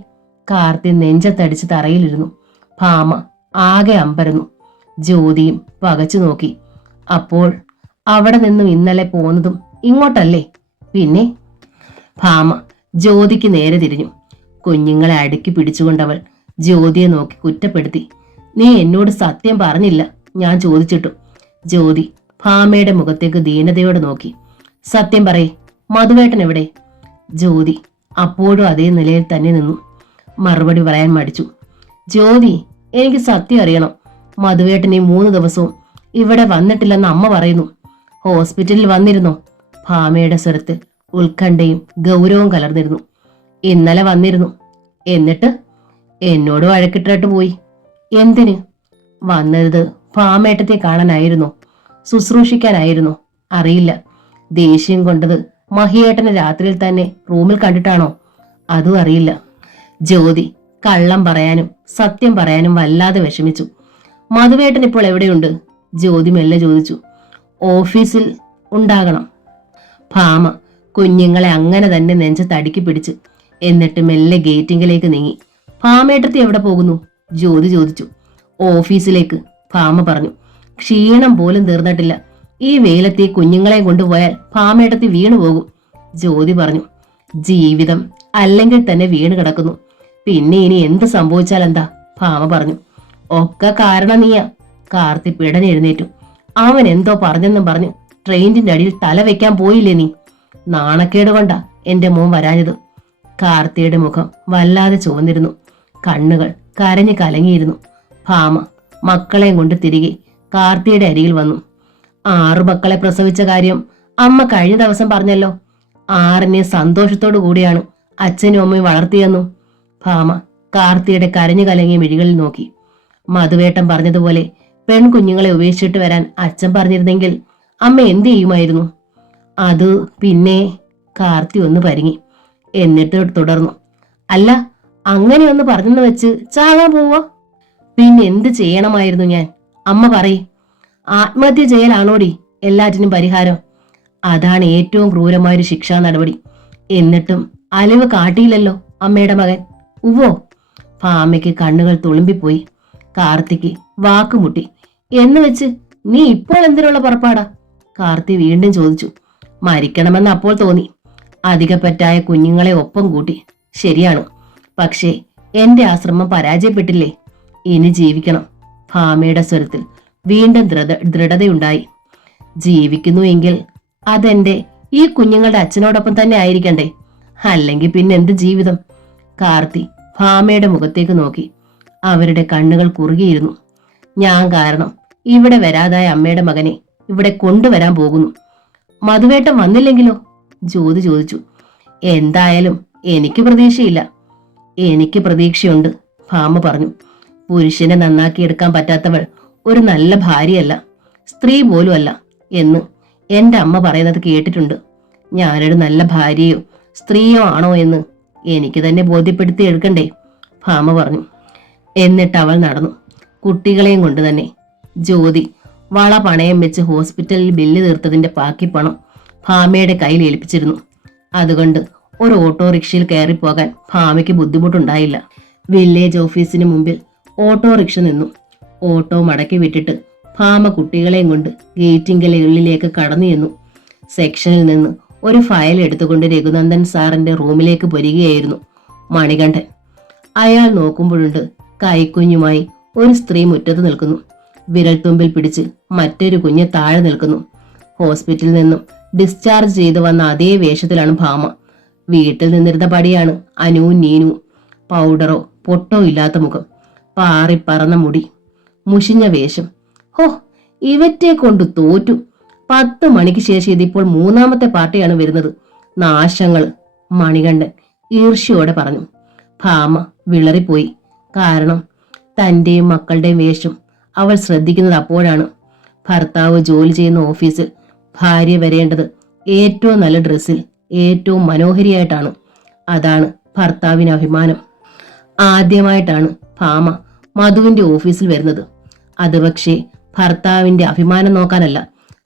കാർത്തി നെഞ്ചത്തടിച്ച് തറയിലിരുന്നു. ഭാമ ആകെ അമ്പരന്നു. ജ്യോതിയും പകച്ചു നോക്കി. അപ്പോൾ അവിടെ നിന്നും ഇന്നലെ പോന്നതും ഇങ്ങോട്ടല്ലേ? പിന്നെ? ഭാമ ജ്യോതിക്ക് നേരെ തിരിഞ്ഞു. കുഞ്ഞുങ്ങളെ അടുക്കി പിടിച്ചുകൊണ്ടവൾ ജ്യോതിയെ നോക്കി കുറ്റപ്പെടുത്തി. നീ എന്നോട് സത്യം പറഞ്ഞില്ല, ഞാൻ ചോദിച്ചിട്ടു. ജ്യോതി ഭാമയുടെ മുഖത്തേക്ക് ദീനതയോടെ നോക്കി. സത്യം പറയേ, മധുവേട്ടൻ എവിടെ? ജ്യോതി അപ്പോഴും അതേ നിലയിൽ തന്നെ നിന്നു. മറുപടി പറയാൻ മടിച്ചു. ജ്യോതി, എനിക്ക് സത്യം അറിയണം. മധുവേട്ടൻ ഈ 3 ദിവസവും ഇവിടെ വന്നിട്ടില്ലെന്ന് അമ്മ പറയുന്നു. ഹോസ്പിറ്റലിൽ വന്നിരുന്നോ? ഭാമയുടെ സ്വരത്തിൽ ഉത്കണ്ഠയും ഗൗരവവും കലർന്നിരുന്നു. ഇന്നലെ വന്നിരുന്നു. എന്നിട്ട്? എന്നോട് വഴക്കിട്ടിട്ട് പോയി. എന്തിന്? വന്നത് ഭാമേട്ടത്തെ കാണാനായിരുന്നോ? ശുശ്രൂഷിക്കാനായിരുന്നോ? അറിയില്ല. ദേഷ്യം കൊണ്ടത് മഹിയേട്ടനെ രാത്രിയിൽ തന്നെ റൂമിൽ കണ്ടിട്ടാണോ? അതും അറിയില്ല. ജ്യോതി കള്ളം പറയാനും സത്യം പറയാനും വല്ലാതെ വിഷമിച്ചു. മധുവേട്ടൻ ഇപ്പോൾ എവിടെയുണ്ട്? ജ്യോതി മെല്ലെ ചോദിച്ചു. ഓഫീസിൽ ഉണ്ടാകണം. ഭാമ കുഞ്ഞുങ്ങളെ അങ്ങനെ തന്നെ നെഞ്ചത്തടുക്കി പിടിച്ച് എന്നിട്ട് മെല്ലെ ഗേറ്റിങ്കിലേക്ക് നീങ്ങി. ഭാമേട്ടത്തി എവിടെ പോകുന്നു? ജ്യോതി ചോദിച്ചു. ഓഫീസിലേക്ക്, ഭാമ പറഞ്ഞു. ക്ഷീണം പോലും തീർന്നിട്ടില്ല. ഈ വെയിലത്തെ കുഞ്ഞുങ്ങളെ കൊണ്ടുപോയാൽ ഭാമേട്ടത്തി വീണു പോകും. ജ്യോതി പറഞ്ഞു. ജീവിതം അല്ലെങ്കിൽ തന്നെ വീണ് കിടക്കുന്നു. പിന്നെ ഇനി എന്ത് സംഭവിച്ചാലെന്താ? ഭാമ പറഞ്ഞു. ഒക്കെ കാരണം നീയാ. കാർത്തി പിടഞ്ഞെഴുന്നേറ്റു. അവൻ എന്തോ പറഞ്ഞെന്നും പറഞ്ഞു ട്രെയിനിന്റെ അടിയിൽ തല വെക്കാൻ പോയില്ലേ നീ? നാണക്കേട് കൊണ്ടാ എന്റെ മോൻ വരാഞ്ഞത്. കാർത്തിയുടെ മുഖം വല്ലാതെ ചുവന്നിരുന്നു. കണ്ണുകൾ കരഞ്ഞു കലങ്ങിയിരുന്നു. ഭാമ മക്കളെയും കൊണ്ട് തിരികെ കാർത്തിയുടെ അരികിൽ വന്നു. 6 മക്കളെ പ്രസവിച്ച കാര്യം അമ്മ കഴിഞ്ഞ ദിവസം പറഞ്ഞല്ലോ. 6നെ സന്തോഷത്തോടു കൂടിയാണ് അച്ഛനും അമ്മയും വളർത്തിയെന്നു. ഭാമ കാർത്തിയുടെ കരഞ്ഞു കലങ്ങിയ മിഴികളിൽ നോക്കി. മധുവേട്ടൻ പറഞ്ഞതുപോലെ പെൺകുഞ്ഞുങ്ങളെ ഉപേക്ഷിച്ചിട്ട് വരാൻ അച്ഛൻ പറഞ്ഞിരുന്നെങ്കിൽ അമ്മ എന്ത് ചെയ്യുമായിരുന്നു? അത് പിന്നെ കാർത്തി ഒന്ന് പരിങ്ങി. എന്നിട്ട് തുടർന്നു. അല്ല, അങ്ങനെയൊന്ന് പറഞ്ഞെന്ന് വെച്ച് ചാകാൻ പോവോ? പിന്നെ എന്ത് ചെയ്യണമായിരുന്നു ഞാൻ? അമ്മ പറയ്. ആത്മഹത്യ ചെയ്യലാണോടി എല്ലാറ്റിനും പരിഹാരം? അതാണ് ഏറ്റവും ക്രൂരമായൊരു ശിക്ഷാ നടപടി. എന്നിട്ടും അലിവ് കാട്ടിയില്ലല്ലോ അമ്മയുടെ മകൻ. ഉവ്വോ? ഭാമയ്ക്ക് കണ്ണുകൾ തുളുമ്പിപ്പോയി. കാർത്തിക്ക് വാക്കുമുട്ടി. എന്ന് വെച്ച് നീ ഇപ്പോൾ എന്തിനുള്ള പുറപ്പാടാ? കാർത്തി വീണ്ടും ചോദിച്ചു. മരിക്കണമെന്ന് അപ്പോൾ തോന്നി. അധികപ്പറ്റായ കുഞ്ഞുങ്ങളെ ഒപ്പം കൂട്ടി. ശരിയാണ്. പക്ഷേ എന്റെ ആ ശ്രമം പരാജയപ്പെട്ടില്ലേ? ഇനി ജീവിക്കണം. ഭാമയുടെ സ്വരത്തിൽ വീണ്ടും ദൃഢതയുണ്ടായി. ജീവിക്കുന്നു എങ്കിൽ അതെന്റെ ഈ കുഞ്ഞുങ്ങളുടെ അച്ഛനോടൊപ്പം തന്നെ ആയിരിക്കണ്ടേ? അല്ലെങ്കിൽ പിന്നെ എന്ത് ജീവിതം? കാർത്തി ഭാമയുടെ മുഖത്തേക്ക് നോക്കി. അവരുടെ കണ്ണുകൾ കുറുകിയിരുന്നു. ഞാൻ കാരണം ഇവിടെ വരാതായ അമ്മയുടെ മകനെ ഇവിടെ കൊണ്ടുവരാൻ പോകുന്നു. മധുവേട്ടൻ വന്നില്ലെങ്കിലോ? ജ്യോതി ചോദിച്ചു. എന്തായാലും എനിക്ക് പ്രതീക്ഷയില്ല. എനിക്ക് പ്രതീക്ഷയുണ്ട്, ഭാമ പറഞ്ഞു. പുരുഷനെ നന്നാക്കിയെടുക്കാൻ പറ്റാത്തവൾ ഒരു നല്ല ഭാര്യയല്ല, സ്ത്രീ പോലും അല്ല. എന്ന് എൻ്റെ അമ്മ പറയുന്നത് കേട്ടിട്ടുണ്ട്. ഞാനൊരു നല്ല ഭാര്യയോ സ്ത്രീയോ ആണോ എന്ന് എനിക്ക് തന്നെ ബോധ്യപ്പെടുത്തി എടുക്കണ്ടേ, ഭാമ പറഞ്ഞു. എന്നിട്ട് അവൾ നടന്നു. കുട്ടികളെയും കൊണ്ട് തന്നെ. ജ്യോതി വള പണയം വെച്ച് ഹോസ്പിറ്റലിൽ ബില്ല് തീർത്തതിന്റെ ബാക്കി പണം ഭാമയുടെ കയ്യിൽ ഏൽപ്പിച്ചിരുന്നു. അതുകൊണ്ട് ഒരു ഓട്ടോറിക്ഷയിൽ കയറിപ്പോകാൻ ഭാമയ്ക്ക് ബുദ്ധിമുട്ടുണ്ടായില്ല. വില്ലേജ് ഓഫീസിന് മുമ്പിൽ ഓട്ടോറിക്ഷ നിന്നു. ഓട്ടോ മടക്കി വിട്ടിട്ട് ഭാമ കുട്ടികളെയും കൊണ്ട് ഗേറ്റിങ്കലെ ഉള്ളിലേക്ക് കടന്നു ചെന്നു. സെക്ഷനിൽ നിന്ന് ഒരു ഫയൽ എടുത്തുകൊണ്ട് രഘുനന്ദൻ സാറിന്റെ റൂമിലേക്ക് വരികയായിരുന്നു മണികണ്ഠൻ. അയാൾ നോക്കുമ്പോഴുണ്ട് കൈക്കുഞ്ഞുമായി ഒരു സ്ത്രീ മുറ്റത്ത് നിൽക്കുന്നു. വിരൽത്തുമ്പിൽ പിടിച്ച് മറ്റൊരു കുഞ്ഞ് താഴെ നിൽക്കുന്നു. ഹോസ്പിറ്റലിൽ നിന്നും ഡിസ്ചാർജ് ചെയ്തു വന്ന അതേ വേഷത്തിലാണ് ഭാമ. വീട്ടിൽ നിന്നിരുന്ന പടിയാണ് അനുവും നീനുവും. പൗഡറോ പൊട്ടോ ഇല്ലാത്ത മുഖം, പാറിപ്പറന്ന മുടി, മുഷിഞ്ഞ വേഷം. ഹോ, ഇവറ്റെ കൊണ്ട് തോറ്റു. 10 മണിക്ക് ശേഷം ഇതിപ്പോൾ 3ാമത്തെ പാർട്ടിയാണ് വരുന്നത്. നാശങ്ങൾ, മണികണ്ഠൻ ഈർഷ്യയോടെ പറഞ്ഞു. ഭാമ വിളറിപ്പോയി. കാരണം തന്റെയും മക്കളുടെയും വേഷം അവൾ ശ്രദ്ധിക്കുന്നത് അപ്പോഴാണ്. ഭർത്താവ് ജോലി ചെയ്യുന്ന ഓഫീസിൽ ഭാര്യ വരേണ്ടത് ഏറ്റവും നല്ല ഡ്രസ്സിൽ ഏറ്റവും മനോഹരിയായിട്ടാണ്. അതാണ് ഭർത്താവിന് അഭിമാനം. ആദ്യമായിട്ടാണ് ഭാമ മധുവിന്റെ ഓഫീസിൽ വരുന്നത്. അത് പക്ഷേ ഭർത്താവിന്റെ അഭിമാനം നോക്കാനല്ല,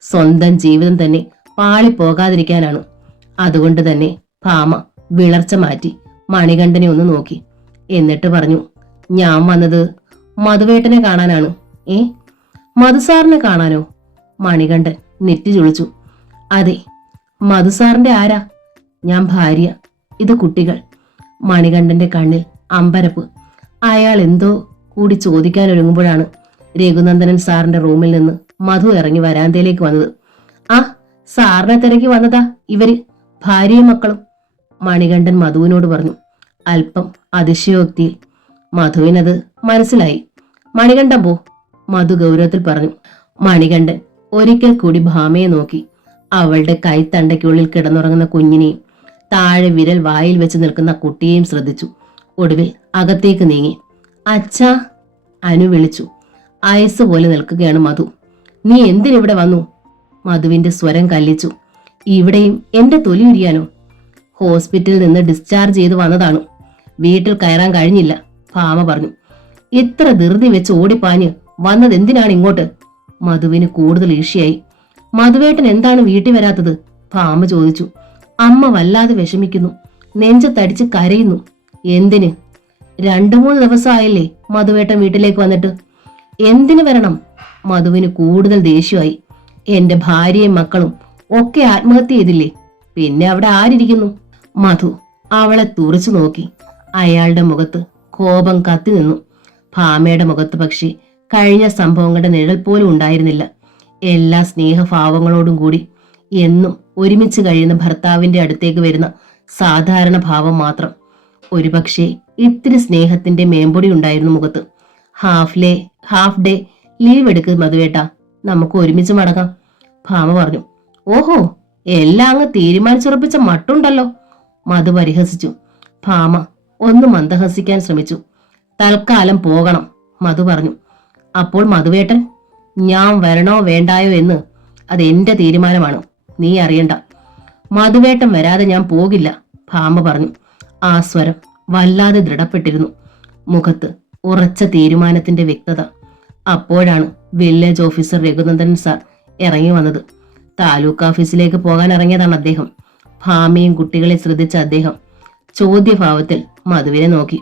സ്വന്തം ജീവിതം തന്നെ പാളിപ്പോകാതിരിക്കാനാണ്. അതുകൊണ്ട് തന്നെ ഭാമ വിളർച്ച മാറ്റി മണികണ്ഠനെ ഒന്ന് നോക്കി. എന്നിട്ട് പറഞ്ഞു, ഞാൻ വന്നത് മധുവേട്ടനെ കാണാനാണ്. മധുസാറിനെ കാണാനോ? മണികണ്ഠൻ നെറ്റി ചുളിച്ചു. അതെ, മധുസാറിന്റെ ആരാ? ഞാൻ ഭാര്യ, ഇത് കുട്ടികൾ. മണികണ്ഠന്റെ കണ്ണിൽ അമ്പരപ്പ്. അയാൾ എന്തോ കൂടി ചോദിക്കാനൊരുങ്ങുമ്പോഴാണ് രഘുനന്ദനൻ സാറിന്റെ റൂമിൽ നിന്ന് മധു ഇറങ്ങി വരാന്തയിലേക്ക് വന്നത്. ആ, സാറിനെ തിരക്കി വന്നതാ ഇവര്, ഭാര്യയും മക്കളും, മണികണ്ഠൻ മധുവിനോട് പറഞ്ഞു, അല്പം അതിശയോക്തിയിൽ. മധുവിനത് മനസ്സിലായി. മണികണ്ഠൻ പോ, മധു ഗൗരവത്തിൽ പറഞ്ഞു. മണികണ്ഠൻ ഒരിക്കൽ കൂടി ഭാമയെ നോക്കി. അവളുടെ കൈത്തണ്ടയ്ക്കുള്ളിൽ കിടന്നുറങ്ങുന്ന കുഞ്ഞിനെയും താഴെ വിരൽ വായിൽ വെച്ച് നിൽക്കുന്ന കുട്ടിയെയും ശ്രദ്ധിച്ചു. ഒടുവിൽ അകത്തേക്ക് നീങ്ങി. അച്ഛാ, അനു വിളിച്ചു. അയസ് പോലെ നിൽക്കുകയാണ് മധു. നീ എന്തിനിവിടെ വന്നു? മധുവിന്റെ സ്വരം കല്ലിച്ചു. ഇവിടെയും എന്റെ തൊലി ഉരിയാനോ? ഹോസ്പിറ്റലിൽ നിന്ന് ഡിസ്ചാർജ് ചെയ്ത് വന്നതാണ്. വീട്ടിൽ കയറാൻ കഴിഞ്ഞില്ല, ഭാമ പറഞ്ഞു. ഇത്ര ധൃതി വെച്ച് ഓടിപ്പാഞ്ഞ് വന്നത് എന്തിനാണ് ഇങ്ങോട്ട്? മധുവിന് കൂടുതൽ ഈർഷ്യയായി. മധുവേട്ടൻ എന്താണ് വീട്ടിൽ വരാത്തത്? ഭാമ ചോദിച്ചു. അമ്മ വല്ലാതെ വിഷമിക്കുന്നു, നെഞ്ചത്തടിച്ച് കരയുന്നു. എന്തിന്? 2-3 ദിവസമായില്ലേ മധുവേട്ടൻ വീട്ടിലേക്ക് വന്നിട്ട്. എന്തിനു വരണം? മധുവിന് കൂടുതൽ ദേഷ്യമായി. എന്റെ ഭാര്യയും മക്കളും ഒക്കെ ആത്മഹത്യ ചെയ്തില്ലേ, പിന്നെ അവിടെ ആരിയ്ക്കുന്നു? മധു അവളെ തുറച്ചു നോക്കി. അയാളുടെ മുഖത്ത് കോപം കത്തി നിന്നു. ഭാമയുടെ മുഖത്ത് പക്ഷേ കഴിഞ്ഞ സംഭവങ്ങളുടെ നിഴൽ പോലും ഉണ്ടായിരുന്നില്ല. എല്ലാ സ്നേഹഭാവങ്ങളോടും കൂടി എന്നും ഒരുമിച്ച് കഴിയുന്ന ഭർത്താവിന്റെ അടുത്തേക്ക് വരുന്ന സാധാരണ ഭാവം മാത്രം. ഒരുപക്ഷെ ഇത്തിരി സ്നേഹത്തിന്റെ മേമ്പൊടി ഉണ്ടായിരുന്നു മുഖത്ത്. ഹാഫ് ഡേ ലീവ് എടുക്കുക മധുവേട്ട, നമുക്ക് ഒരുമിച്ച് മടങ്ങാം, ഭാമ പറഞ്ഞു. ഓഹോ, എല്ലാം അങ്ങ് തീരുമാനിച്ചുറപ്പിച്ച മട്ടുണ്ടല്ലോ, മധു പരിഹസിച്ചു. ഭാമ ഒന്ന് മന്ദഹസിക്കാൻ ശ്രമിച്ചു. തൽക്കാലം പോകണം, മധു പറഞ്ഞു. അപ്പോൾ മധുവേട്ടൻ? ഞാൻ വരണോ വേണ്ടായോ എന്ന് അതെന്റെ തീരുമാനമാണ്, നീ അറിയണ്ട. മധുവേട്ടൻ വരാതെ ഞാൻ പോകില്ല, ഭാമ പറഞ്ഞു. ആ സ്വരം വല്ലാതെ ദൃഢപ്പെട്ടിരുന്നു. മുഖത്ത് ഉറച്ച തീരുമാനത്തിന്റെ വ്യക്തത. അപ്പോഴാണ് വില്ലേജ് ഓഫീസർ രഘുനന്ദൻ സാർ ഇറങ്ങി വന്നത്. താലൂക്ക് ഓഫീസിലേക്ക് പോകാൻ ഇറങ്ങിയതാണ് അദ്ദേഹം. ഭാമയും കുട്ടികളെ ശ്രദ്ധിച്ച അദ്ദേഹം ചോദ്യഭാവത്തിൽ മധുവിനെ നോക്കി.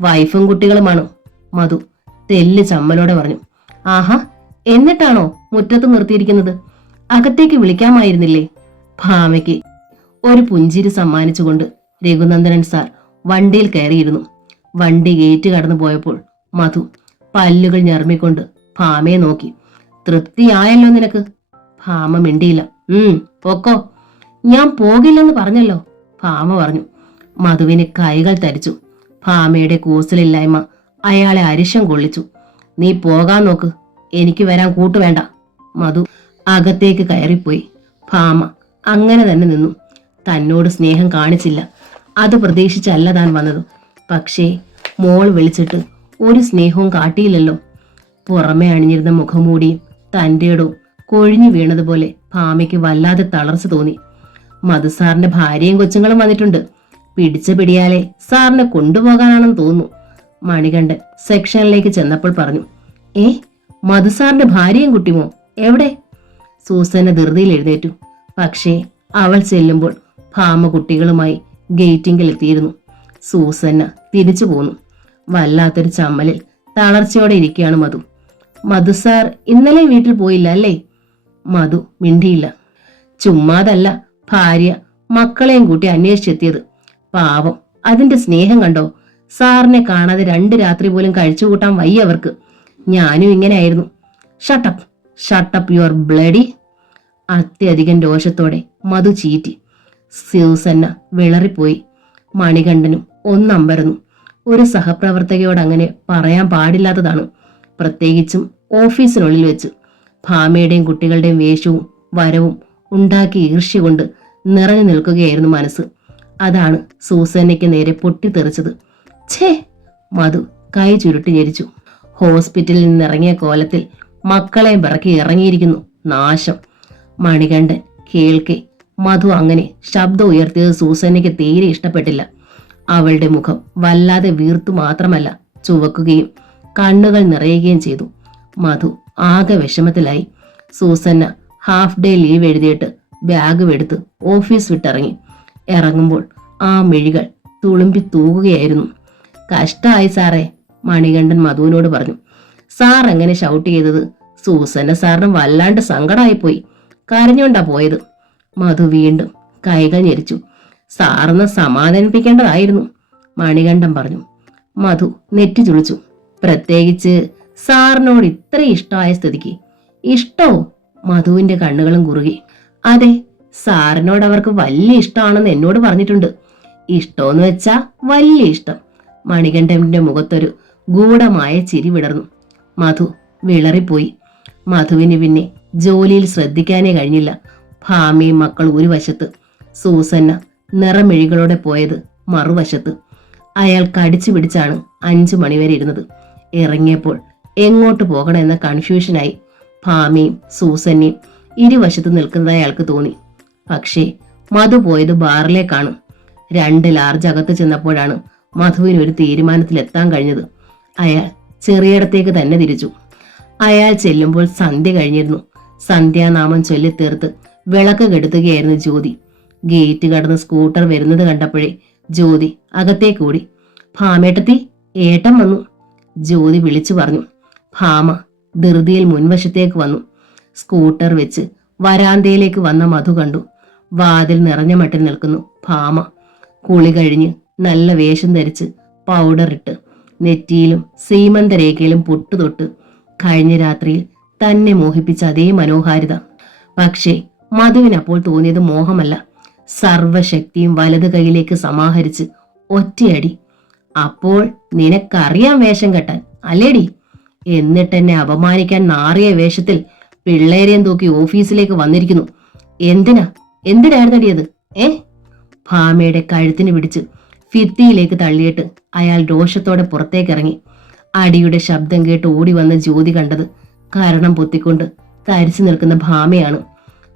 വൈഫും കുട്ടികളുമാണ്, മധു തെല്ല് ചമ്മലോടെ പറഞ്ഞു. ആഹാ, എന്നിട്ടാണോ മുറ്റത്ത് നിർത്തിയിരിക്കുന്നത്? അകത്തേക്ക് വിളിക്കാമായിരുന്നില്ലേ? ഭാമയ്ക്ക് ഒരു പുഞ്ചിരി സമ്മാനിച്ചുകൊണ്ട് രഘുനന്ദനൻ സാർ വണ്ടിയിൽ കയറിയിരുന്നു. വണ്ടി ഗേറ്റ് കടന്നു പോയപ്പോൾ മധു പല്ലുകൾ ഞെർമ്മിക്കൊണ്ട് ഭാമയെ നോക്കി. തൃപ്തിയായല്ലോ നിനക്ക്? ഭാമ മിണ്ടിയില്ല. പൊക്കോ. ഞാൻ പോകില്ലെന്ന് പറഞ്ഞല്ലോ, ഭാമ പറഞ്ഞു. മധുവിന് കൈകൾ തരിച്ചു. ഭാമയുടെ കൂസലില്ലായ്മ അയാളെ അരിശം കൊള്ളിച്ചു. നീ പോകാൻ നോക്ക്, എനിക്ക് വരാൻ കൂട്ടുവേണ്ട. മധു അകത്തേക്ക് കയറിപ്പോയി. ഭാമ അങ്ങനെ തന്നെ നിന്നു. തന്നോട് സ്നേഹം കാണിച്ചില്ല, അത് പ്രതീക്ഷിച്ചല്ല താൻ വന്നത്. പക്ഷേ മോൾ വിളിച്ചിട്ട് ഒരു സ്നേഹവും കാട്ടിയില്ലല്ലോ. പുറമെ അണിഞ്ഞിരുന്ന മുഖംമൂടിയും തൻ്റെടവും കൊഴിഞ്ഞു വീണതുപോലെ ഭാമയ്ക്ക് വല്ലാതെ തളർച്ച തോന്നി. മധുസാറിന്റെ ഭാര്യയും കൊച്ചുങ്ങളും വന്നിട്ടുണ്ട്. പിടിച്ച പിടിയാലെ സാറിനെ കൊണ്ടുപോകാനാണെന്ന് തോന്നുന്നു. മണികണ്ഠൻ സെക്ഷനിലേക്ക് ചെന്നപ്പോൾ പറഞ്ഞു, മധുസാറിന്റെ ഭാര്യയും കുട്ടിയുമോ? എവിടെ? സൂസന്ന ധൃതിയിൽ എഴുന്നേറ്റു. പക്ഷേ അവൾ ചെല്ലുമ്പോൾ ഭാമ കുട്ടികളുമായി ഗേറ്റിങ്കിൽ എത്തിയിരുന്നു. സൂസന്ന തിരിച്ചു പോന്നു. വല്ലാത്തൊരു ചമ്മലിൽ തളർച്ചയോടെ ഇരിക്കുകയാണ് മധു. മധുസാർ ഇന്നലെ വീട്ടിൽ പോയില്ല അല്ലേ? മധു മിണ്ടിയില്ല. ചുമ്മാതല്ല, ഭാര്യ മക്കളെയും കൂട്ടി അന്വേഷിച്ചെത്തിയത്. പാവം, അതിന്റെ സ്നേഹം കണ്ടോ? സാറിനെ കാണാതെ 2 രാത്രി പോലും കഴിച്ചുകൂട്ടാൻ വയ്യ അവർക്ക്. ഞാനും ഇങ്ങനെയായിരുന്നു. Shut up your bloody. അത്യധികം രോഷത്തോടെ മധു ചീറ്റി. സൂസന്ന വിളറിപ്പോയി. മണികണ്ഠനും ഒന്നമ്പരന്നു. ഒരു സഹപ്രവർത്തകയോട് അങ്ങനെ പറയാൻ പാടില്ലാത്തതാണ്, പ്രത്യേകിച്ചും ഓഫീസിനുള്ളിൽ വെച്ച്. ഭാമയുടെയും കുട്ടികളുടെയും വേഷവും വരവും ഉണ്ടാക്കി ഈർഷ്യ കൊണ്ട് നിറഞ്ഞു നിൽക്കുകയായിരുന്നു മനസ്സ്. അതാണ് സൂസന്നയ്ക്ക് നേരെ പൊട്ടിത്തെറിച്ചത്. ഛേ! മധു കൈ ചുരുട്ടി ഞെരിച്ചു. ഹോസ്പിറ്റലിൽ നിന്നിറങ്ങിയ കോലത്തിൽ മക്കളെയും പിറക്കി ഇറങ്ങിയിരിക്കുന്നു. നാശം! മണികണ്ഠൻ കേൾക്കെ മധു അങ്ങനെ ശബ്ദം ഉയർത്തിയത് സൂസന്നയ്ക്ക് തീരെ ഇഷ്ടപ്പെട്ടില്ല. അവളുടെ മുഖം വല്ലാതെ വീർത്തു മാത്രമല്ല ചുവക്കുകയും കണ്ണുകൾ നിറയുകയും ചെയ്തു. മധു ആകെ വിഷമത്തിലായി. സൂസന്ന ഹാഫ് ഡേ ലീവ് എഴുതിയിട്ട് ബാഗും എടുത്ത് ഓഫീസ് വിട്ടിറങ്ങി. ഇറങ്ങുമ്പോൾ ആ മിഴികൾ തുളുമ്പി തൂകുകയായിരുന്നു. കഷ്ടായി സാറേ, മണികണ്ഠൻ മധുവിനോട് പറഞ്ഞു. സാർ എങ്ങനെ ഷൗട്ട് ചെയ്തത്? സൂസന്ന സാറിന് വല്ലാണ്ട് സങ്കടമായിപ്പോയി. കരഞ്ഞോണ്ടാ പോയത്. മധു വീണ്ടും കൈകൾ ഞെരിച്ചു. സാറിന് സമാധാനിപ്പിക്കേണ്ടതായിരുന്നു, മണികണ്ഠൻ പറഞ്ഞു. മധു നെറ്റി ചുളിച്ചു. പ്രത്യേകിച്ച് സാറിനോട് ഇത്ര ഇഷ്ടമായ സ്ഥിതിക്ക്. ഇഷ്ടോ? മധുവിന്റെ കണ്ണുകളും കുറുകി. അതെ, സാറിനോട് അവർക്ക് വലിയ ഇഷ്ടമാണെന്ന് എന്നോട് പറഞ്ഞിട്ടുണ്ട്. ഇഷ്ടമെന്ന് വെച്ചാ വലിയ ഇഷ്ടം. മണികണ്ഠന്റെ മുഖത്തൊരു ഗൂഢമായ ചിരി വിടർന്നു. മധു വിളറിപ്പോയി. മധുവിന് പിന്നെ ജോലിയിൽ ശ്രദ്ധിക്കാനേ കഴിഞ്ഞില്ല. ഭാമയും മക്കൾ ഒരു വശത്ത്, സൂസന്ന നിറമിഴികളോടെ പോയത് മറുവശത്ത്. അയാൾ കടിച്ചു പിടിച്ചാണ് 5 മണിവരെ ഇരുന്നത്. ഇറങ്ങിയപ്പോൾ എങ്ങോട്ട് പോകണമെന്ന കൺഫ്യൂഷനായി. ഭാമയും സൂസന്നയും ഇരുവശത്ത് നിൽക്കുന്നതായി അയാൾക്ക് തോന്നി. പക്ഷേ മധു പോയത് ബാറിലേക്കാണ്. 2 ലാർജ് അകത്ത് ചെന്നപ്പോഴാണ് മധുവിന് ഒരു തീരുമാനത്തിലെത്താൻ കഴിഞ്ഞത്. അയാൾ ചെറിയിടത്തേക്ക് തന്നെ തിരിച്ചു. അയാൾ ചെല്ലുമ്പോൾ സന്ധ്യ കഴിഞ്ഞിരുന്നു. സന്ധ്യാനാമം ചൊല്ലിത്തീർത്ത് വിളക്ക് കെടുത്തുകയായിരുന്നു ജ്യോതി. ഗേറ്റ് കടന്ന് സ്കൂട്ടർ വരുന്നത് കണ്ടപ്പോഴേ ജ്യോതി അകത്തേക്കൂടി. ഭാമേട്ടത്തി, ഏട്ടൻ വന്നു, ജ്യോതി വിളിച്ചു പറഞ്ഞു. ഭാമ ധൃതിയിൽ മുൻവശത്തേക്ക് വന്നു. സ്കൂട്ടർ വെച്ച് വരാന്തയിലേക്ക് വന്ന മധു കണ്ടു. വാതിൽ നിറഞ്ഞ മട്ടിൽ നിൽക്കുന്നു ഭാമ. കുളി കഴിഞ്ഞ് നല്ല വേഷം ധരിച്ച് പൗഡർ ഇട്ട് നെറ്റിയിലും സീമന്തരേഖയിലും പൊട്ടുതൊട്ട് കഴിഞ്ഞ രാത്രിയിൽ തന്നെ മോഹിപ്പിച്ച അതേ മനോഹാരിത. പക്ഷേ മധുവിനപ്പോൾ തോന്നിയത് മോഹമല്ല, സർവശക്തിയും വലത് കൈയിലേക്ക് സമാഹരിച്ച് ഒറ്റയടി. അപ്പോൾ നിനക്കറിയാം വേഷം കെട്ടാൻ അല്ലേടി? എന്നിട്ടെന്നെ അപമാനിക്കാൻ നാറിയ വേഷത്തിൽ പിള്ളേരെയും തൂക്കി ഓഫീസിലേക്ക് വന്നിരിക്കുന്നു. എന്തിനായിരുന്നടിയത്? ഭാമയുടെ കഴുത്തിന് പിടിച്ച് ഭിത്തിയിലേക്ക് തള്ളിയിട്ട് അയാൾ രോഷത്തോടെ പുറത്തേക്കിറങ്ങി. അടിയുടെ ശബ്ദം കേട്ട് ഓടി വന്ന ജ്യോതി കണ്ടത് കാരണം പൊത്തിക്കൊണ്ട് തരിച്ചു നിൽക്കുന്ന ഭാമയാണ്.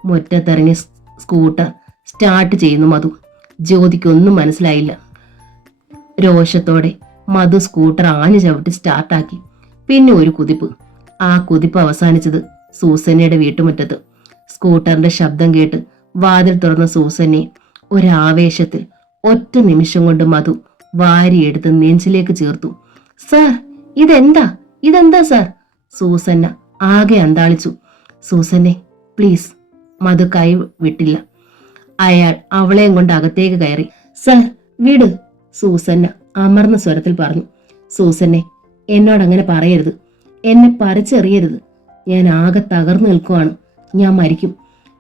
മുറ്റത്തിറങ്ങി സ്കൂട്ടർ സ്റ്റാർട്ട് ചെയ്യുന്നു മധു. ജ്യോതിക്കൊന്നും മനസ്സിലായില്ല. രോഷത്തോടെ മധു സ്കൂട്ടർ ആഞ്ഞു ചവിട്ടി സ്റ്റാർട്ടാക്കി. പിന്നെ ഒരു കുതിപ്പ്. ആ കുതിപ്പ് അവസാനിച്ചത് സൂസന്നയുടെ വീട്ടുമുറ്റത്ത്. സ്കൂട്ടറിന്റെ ശബ്ദം കേട്ട് വാതിൽ തുറന്ന സൂസന്നെ ഒരാവേശത്തിൽ ഒറ്റ നിമിഷം കൊണ്ട് മധു വാരിയെടുത്ത് നെഞ്ചിലേക്ക് ചേർത്തു. സാർ, ഇതെന്താ സാർ? സൂസന്ന ആകെ അന്താളിച്ചു. സൂസന്നെ പ്ലീസ്. മധു കൈ വിട്ടില്ല. അയാൾ അവളെയും കൊണ്ട് അകത്തേക്ക് കയറി. സാർ വിട്, സൂസന്ന അമർന്ന സ്വരത്തിൽ പറഞ്ഞു. സൂസന്നെ, എന്നോടങ്ങനെ പറയരുത്, എന്നെ പറിച്ചെറിയരുത്. ഞാൻ ആകെ തകർന്നു നിൽക്കുവാണ്. ഞാൻ മരിക്കും.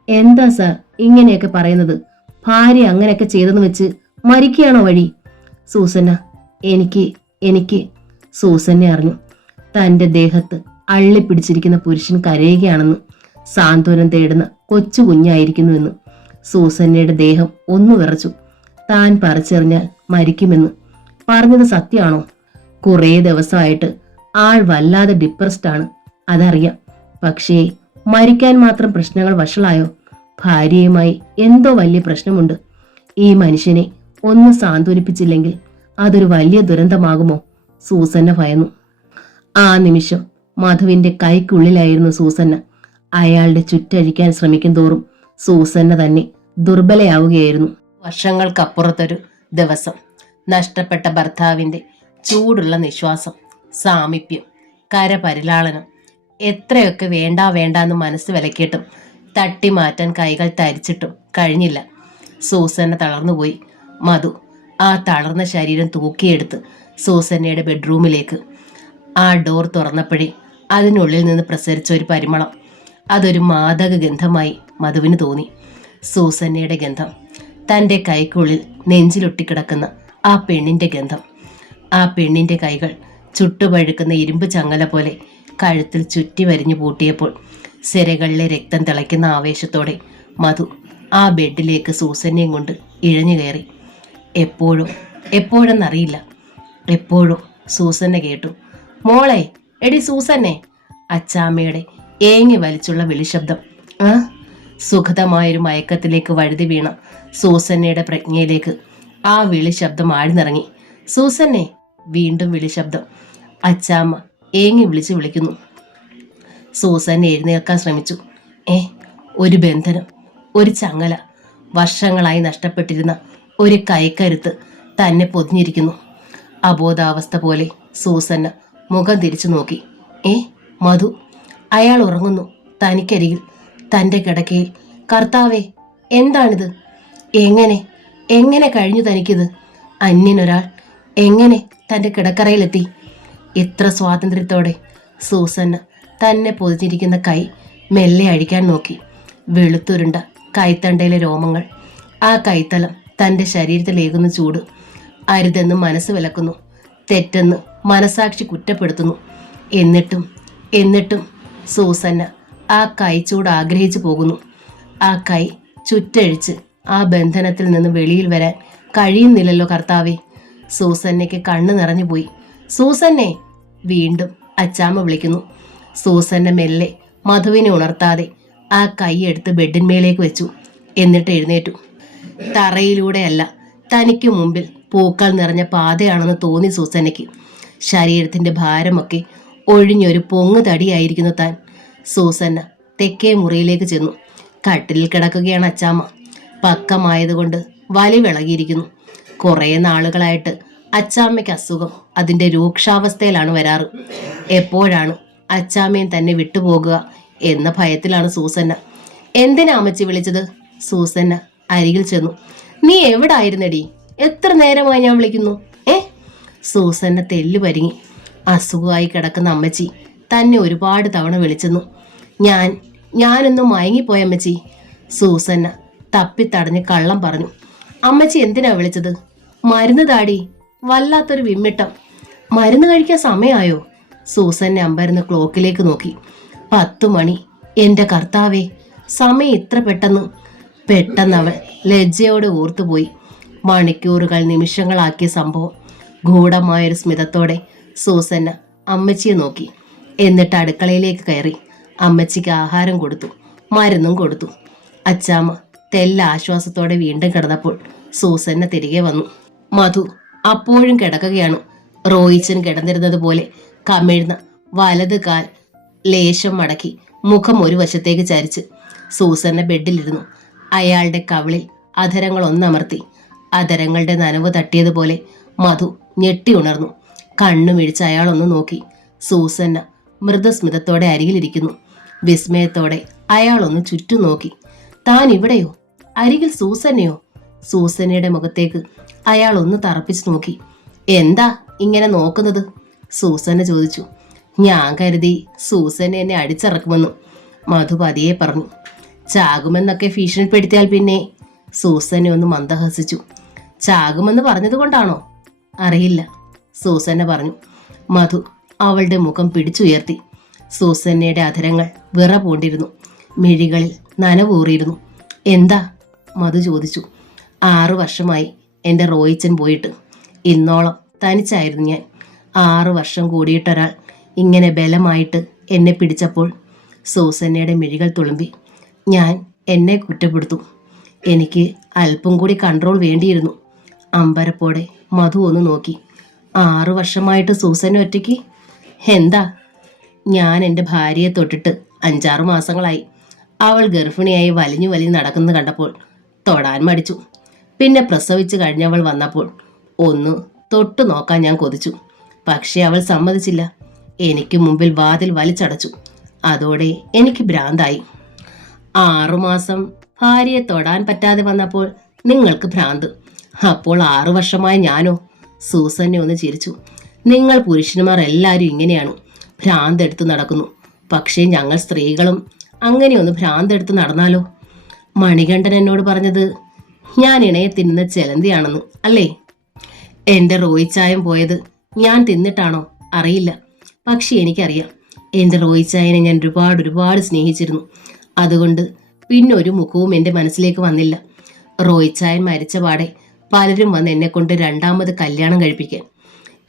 എന്താ സാർ ഇങ്ങനെയൊക്കെ പറയുന്നത്? ഭാര്യ അങ്ങനെയൊക്കെ ചെയ്തെന്ന് വെച്ച് മരിക്കുകയാണോ വഴി? സൂസന്ന, എനിക്ക് സൂസന്നെ അറിഞ്ഞു തന്റെ ദേഹത്ത് അള്ളിപ്പിടിച്ചിരിക്കുന്ന പുരുഷൻ കരയുകയാണെന്ന്, സാന്ത്വനം തേടുന്ന കൊച്ചു കുഞ്ഞായിരിക്കുന്നുവെന്ന്. സൂസന്നയുടെ ദേഹം ഒന്നു വിറച്ചു. താൻ പറിച്ചെറിഞ്ഞാൽ മരിക്കുമെന്ന് പറഞ്ഞത് സത്യമാണോ? കുറേ ദിവസമായിട്ട് ആൾ വല്ലാതെ ഡിപ്രസ്ഡ് ആണ്, അതറിയാം. പക്ഷേ മരിക്കാൻ മാത്രം പ്രശ്നങ്ങൾ വഷളായോ? ഭാര്യയുമായി എന്തോ വലിയ പ്രശ്നമുണ്ട്. ഈ മനുഷ്യനെ ഒന്ന് സാന്ത്വനിപ്പിച്ചില്ലെങ്കിൽ അതൊരു വലിയ ദുരന്തമാകുമോ? സൂസന്ന ഭയന്നു. ആ നിമിഷം മധുവിന്റെ കൈക്കുള്ളിലായിരുന്നു സൂസന്ന. അയാളുടെ ചുറ്റഴിക്കാൻ ശ്രമിക്കും തോറും സൂസന്ന തന്നെ ദുർബലയാവുകയായിരുന്നു. വർഷങ്ങൾക്കപ്പുറത്തൊരു ദിവസം. നഷ്ടപ്പെട്ട ഭർത്താവിന്റെ ചൂടുള്ള നിശ്വാസം, സാമീപ്യം, കരപരിലാളനം. എത്രയൊക്കെ വേണ്ട വേണ്ടാന്ന് മനസ്സ് വിലക്കിയിട്ടും തട്ടിമാറ്റാൻ കൈകൾ തരിച്ചിട്ടും കഴിഞ്ഞില്ല. സൂസന്ന തളർന്നുപോയി. മധു ആ തളർന്ന ശരീരം തൂക്കിയെടുത്ത് സൂസന്നയുടെ ബെഡ്റൂമിലേക്ക്. ആ ഡോർ തുറന്നപ്പോഴേ അതിനുള്ളിൽ നിന്ന് പ്രസരിച്ച ഒരു പരിമളം, അതൊരു മാദക ഗന്ധമായി മധുവിന് തോന്നി. സൂസന്നയുടെ ഗന്ധം, തൻ്റെ കൈക്കുള്ളിൽ നെഞ്ചിലൊട്ടിക്കിടക്കുന്ന ആ പെണ്ണിൻ്റെ ഗന്ധം. ആ പെണ്ണിൻ്റെ കൈകൾ ചുട്ടുപഴുക്കുന്ന ഇരുമ്പ് ചങ്ങല പോലെ കഴുത്തിൽ ചുറ്റി വരിഞ്ഞു പൂട്ടിയപ്പോൾ സിരകളിലെ രക്തം തിളയ്ക്കുന്ന ആവേശത്തോടെ മധു ആ ബെഡിലേക്ക് സൂസന്നയും കൊണ്ട് ഇഴഞ്ഞു കയറി. എപ്പോഴെന്നറിയില്ല, എപ്പോഴോ സൂസന്ന കേട്ടു, മോളെ, എടി സൂസന്നെ. അച്ചാമ്മയുടെ ഏങ്ങി വലിച്ചുള്ള വിളിശബ്ദം. സുഖതമായൊരു മയക്കത്തിലേക്ക് വഴുതി വീണ സൂസന്നയുടെ പ്രജ്ഞയിലേക്ക് ആ വിളിശബ്ദം ആഴ്ന്നിറങ്ങി. സൂസന്നെ. വീണ്ടും വിളിശബ്ദം. അച്ചാമ്മ ഏങ്ങി വിളിക്കുന്നു. സൂസന്ന എഴുന്നേൽക്കാൻ ശ്രമിച്ചു. ഒരു ബന്ധനം, ഒരു ചങ്ങല, വർഷങ്ങളായി നഷ്ടപ്പെട്ടിരുന്ന ഒരു കൈക്കരുത്ത് തന്നെ പൊതിഞ്ഞിരിക്കുന്നു. അബോധാവസ്ഥ പോലെ സൂസന്ന മുഖം തിരിച്ചു നോക്കി. മധു. അയാൾ ഉറങ്ങുന്നു, തനിക്കരികിൽ, തൻ്റെ കിടക്കയിൽ. കർത്താവേ, എന്താണിത്? എങ്ങനെ കഴിഞ്ഞു തനിക്കിത്? അന്യനൊരാൾ എങ്ങനെ തൻ്റെ കിടക്കറയിലെത്തി? എത്ര സ്വാതന്ത്ര്യത്തോടെ സൂസന്ന തന്നെ പൊതിഞ്ഞിരിക്കുന്ന കൈ മെല്ലെ അഴിക്കാൻ നോക്കി. വെളുത്തുരുണ്ട കൈത്തണ്ടയിലെ രോമങ്ങൾ, ആ കൈത്തലം തൻ്റെ ശരീരത്തിലേകുന്ന ചൂട്. അരുതെന്ന് മനസ്സ് വിലക്കുന്നു, തെറ്റെന്ന് മനസാക്ഷി കുറ്റപ്പെടുത്തുന്നു. എന്നിട്ടും സൂസന്ന ആ കൈ ചൂട് ആഗ്രഹിച്ചു പോകുന്നു. ആ കൈ ചുറ്റഴിച്ച് ആ ബന്ധനത്തിൽ നിന്ന് വെളിയിൽ വരാൻ കഴിയുന്നില്ലല്ലോ കർത്താവേ. സൂസന്നയ്ക്ക് കണ്ണ് നിറഞ്ഞുപോയി. സൂസന്നെ. വീണ്ടും അച്ചാമ്മ വിളിക്കുന്നു. സൂസന്ന മെല്ലെ മധുവിനെ ഉണർത്താതെ ആ കൈ എടുത്ത് ബെഡിന്മേലേക്ക് വെച്ചു. എന്നിട്ട് എഴുന്നേറ്റു. തറയിലൂടെയല്ല, തനിക്ക് മുമ്പിൽ പൂക്കൾ നിറഞ്ഞ പാതയാണെന്ന് തോന്നി സൂസന്നയ്ക്ക്. ശരീരത്തിന്റെ ഭാരമൊക്കെ ഒഴിഞ്ഞൊരു പൊങ്ങു തടിയായിരിക്കുന്നു താൻ. സൂസന്ന തെക്കേ മുറിയിലേക്ക് ചെന്നു. കട്ടിലിൽ കിടക്കുകയാണ് അച്ചാമ്മ. പക്കമായതുകൊണ്ട് വലി വിളകിയിരിക്കുന്നു. കുറേ നാളുകളായിട്ട് അച്ചാമ്മയ്ക്ക് അസുഖം അതിൻ്റെ രൂക്ഷാവസ്ഥയിലാണ് വരാറ്. എപ്പോഴാണ് അച്ചാമ്മയും തന്നെ വിട്ടുപോകുക എന്ന ഭയത്തിലാണ് സൂസന്ന. എന്തിനാ അമ്മച്ചി വിളിച്ചത്? സൂസന്ന അരികിൽ ചെന്നു. നീ എവിടായിരുന്നടി? എത്ര നേരമായി ഞാൻ വിളിക്കുന്നു? സൂസന്ന തെല്ലു പരിങ്ങി. അസുഖമായി കിടക്കുന്ന അമ്മച്ചി തന്നെ ഒരുപാട് തവണ വിളിച്ചെന്നു. ഞാനൊന്ന് മയങ്ങിപ്പോയ അമ്മച്ചി. സൂസന്ന തപ്പിത്തടഞ്ഞ് കള്ളം പറഞ്ഞു. അമ്മച്ചി എന്തിനാ വിളിച്ചത്? മരുന്ന് താടി. വല്ലാത്തൊരു വിമ്മിട്ടം. മരുന്ന് കഴിക്കാൻ സമയമായോ? സൂസന്നെ അമ്പരന്ന് ക്ലോക്കിലേക്ക് നോക്കി. 10 മണി. എൻ്റെ കർത്താവേ, സമയം ഇത്ര പെട്ടെന്നവൾ ലജ്ജയോടെ ഓർത്തുപോയി. മണിക്കൂറുകൾ നിമിഷങ്ങളാക്കിയ സംഭവം. ഗൂഢമായൊരു സ്മിതത്തോടെ സൂസന്ന അമ്മച്ചിയെ നോക്കി. എന്നിട്ട് അടുക്കളയിലേക്ക് കയറി. അമ്മച്ചിക്ക് ആഹാരം കൊടുത്തു, മരുന്നും കൊടുത്തു. അച്ചാമ്മ തെല്ല ആശ്വാസത്തോടെ വീണ്ടും കിടന്നപ്പോൾ സൂസന്ന തിരികെ വന്നു. മധു അപ്പോഴും കിടക്കുകയാണ്. റോയിച്ചൻ കിടന്നിരുന്നത് പോലെ കമിഴ്ന്ന വലത് കാൽ ലേശം മടക്കി മുഖം ഒരു വശത്തേക്ക് ചരിച്ച് സൂസന്ന ബെഡിലിരുന്നു. അയാളുടെ കവിളിൽ അധരങ്ങൾ ഒന്നമർത്തി. അധരങ്ങളുടെ നനവ് തട്ടിയതുപോലെ മധു ഞെട്ടി ഉണർന്നു. കണ്ണുമിഴിച്ച് അയാളൊന്ന് നോക്കി. സൂസന്ന മൃദസ്മിതത്തോടെ അരികിലിരിക്കുന്നു. വിസ്മയത്തോടെ അയാളൊന്ന് ചുറ്റും നോക്കി. താൻ ഇവിടെയോ? അരികിൽ സൂസന്നയോ? സൂസന്നയുടെ മുഖത്തേക്ക് അയാൾ ഒന്ന് തറപ്പിച്ചു നോക്കി. എന്താ ഇങ്ങനെ നോക്കുന്നത്? സൂസന്ന ചോദിച്ചു. ഞാൻ കരുതി സൂസന്ന എന്നെ അടിച്ചിറക്കുമെന്ന് മധു പതിയെ പറഞ്ഞു. ചാകുമെന്നൊക്കെ ഭീഷണിപ്പെടുത്തിയാൽ പിന്നെ? സൂസന്നെ ഒന്ന് മന്ദഹസിച്ചു. ചാകുമെന്ന് പറഞ്ഞത് കൊണ്ടാണോ? അറിയില്ല, സൂസന്ന പറഞ്ഞു. മധു അവളുടെ മുഖം പിടിച്ചുയർത്തി. സൂസന്നയുടെ അധരങ്ങൾ വിറ പൂണ്ടിരുന്നു. മിഴികളിൽ നനവൂറിയിരുന്നു. എന്താ? മധു ചോദിച്ചു. 6 വർഷമായി എൻ്റെ റോയിച്ചൻ പോയിട്ട്. ഇന്നോളം തനിച്ചായിരുന്നു ഞാൻ. 6 വർഷം കൂടിയിട്ടൊരാൾ ഇങ്ങനെ ബലമായിട്ട് എന്നെ പിടിച്ചപ്പോൾ സൂസന്നയുടെ മിഴികൾ തുളുമ്പി. ഞാൻ എന്നെ കുറ്റപ്പെടുത്തു. എനിക്ക് അല്പം കൂടി കൺട്രോൾ വേണ്ടിയിരുന്നു. അമ്പരപ്പോടെ മധു ഒന്ന് നോക്കി. 6 വർഷമായിട്ട് സൂസന്ന ഒറ്റയ്ക്ക്? എന്താ? ഞാൻ എൻ്റെ ഭാര്യയെ തൊട്ടിട്ട് 5-6 മാസങ്ങളായി. അവൾ ഗർഭിണിയായി വലിഞ്ഞു നടക്കുന്നത് കണ്ടപ്പോൾ തൊടാൻ മടിച്ചു. പിന്നെ പ്രസവിച്ച് കഴിഞ്ഞവൾ വന്നപ്പോൾ ഒന്ന് തൊട്ടു നോക്കാൻ ഞാൻ കൊതിച്ചു. പക്ഷേ അവൾ സമ്മതിച്ചില്ല. എനിക്ക് മുമ്പിൽ വാതിൽ വലിച്ചടച്ചു. അതോടെ എനിക്ക് ഭ്രാന്തായി. 6 മാസം ഭാര്യയെ തൊടാൻ പറ്റാതെ വന്നപ്പോൾ നിങ്ങൾക്ക് ഭ്രാന്ത്. അപ്പോൾ 6 വർഷമായി ഞാനോ? സൂസന്നെ ഒന്ന് ചിരിച്ചു. നിങ്ങൾ പുരുഷന്മാർ എല്ലാവരും ഇങ്ങനെയാണ്, ഭ്രാന്തെടുത്ത് നടക്കുന്നു. പക്ഷേ ഞങ്ങൾ സ്ത്രീകളും അങ്ങനെയൊന്ന് ഭ്രാന്തെടുത്ത് നടന്നാലോ? മണികണ്ഠൻ എന്നോട് പറഞ്ഞത് ഞാൻ ഇണയെ തിന്നുന്ന ചെലന്തിയാണെന്ന് അല്ലേ? എൻ്റെ റോയിച്ചായം പോയത് ഞാൻ തിന്നിട്ടാണോ അറിയില്ല. പക്ഷെ എനിക്കറിയാം, എൻ്റെ റോയിച്ചായനെ ഞാൻ ഒരുപാട് സ്നേഹിച്ചിരുന്നു. അതുകൊണ്ട് പിന്നൊരു മുഖവും എൻ്റെ മനസ്സിലേക്ക് വന്നില്ല. റോയിച്ചായൻ മരിച്ച പാടെ പലരും വന്ന് എന്നെ കൊണ്ട് 2ാമത് കല്യാണം കഴിപ്പിക്കാൻ.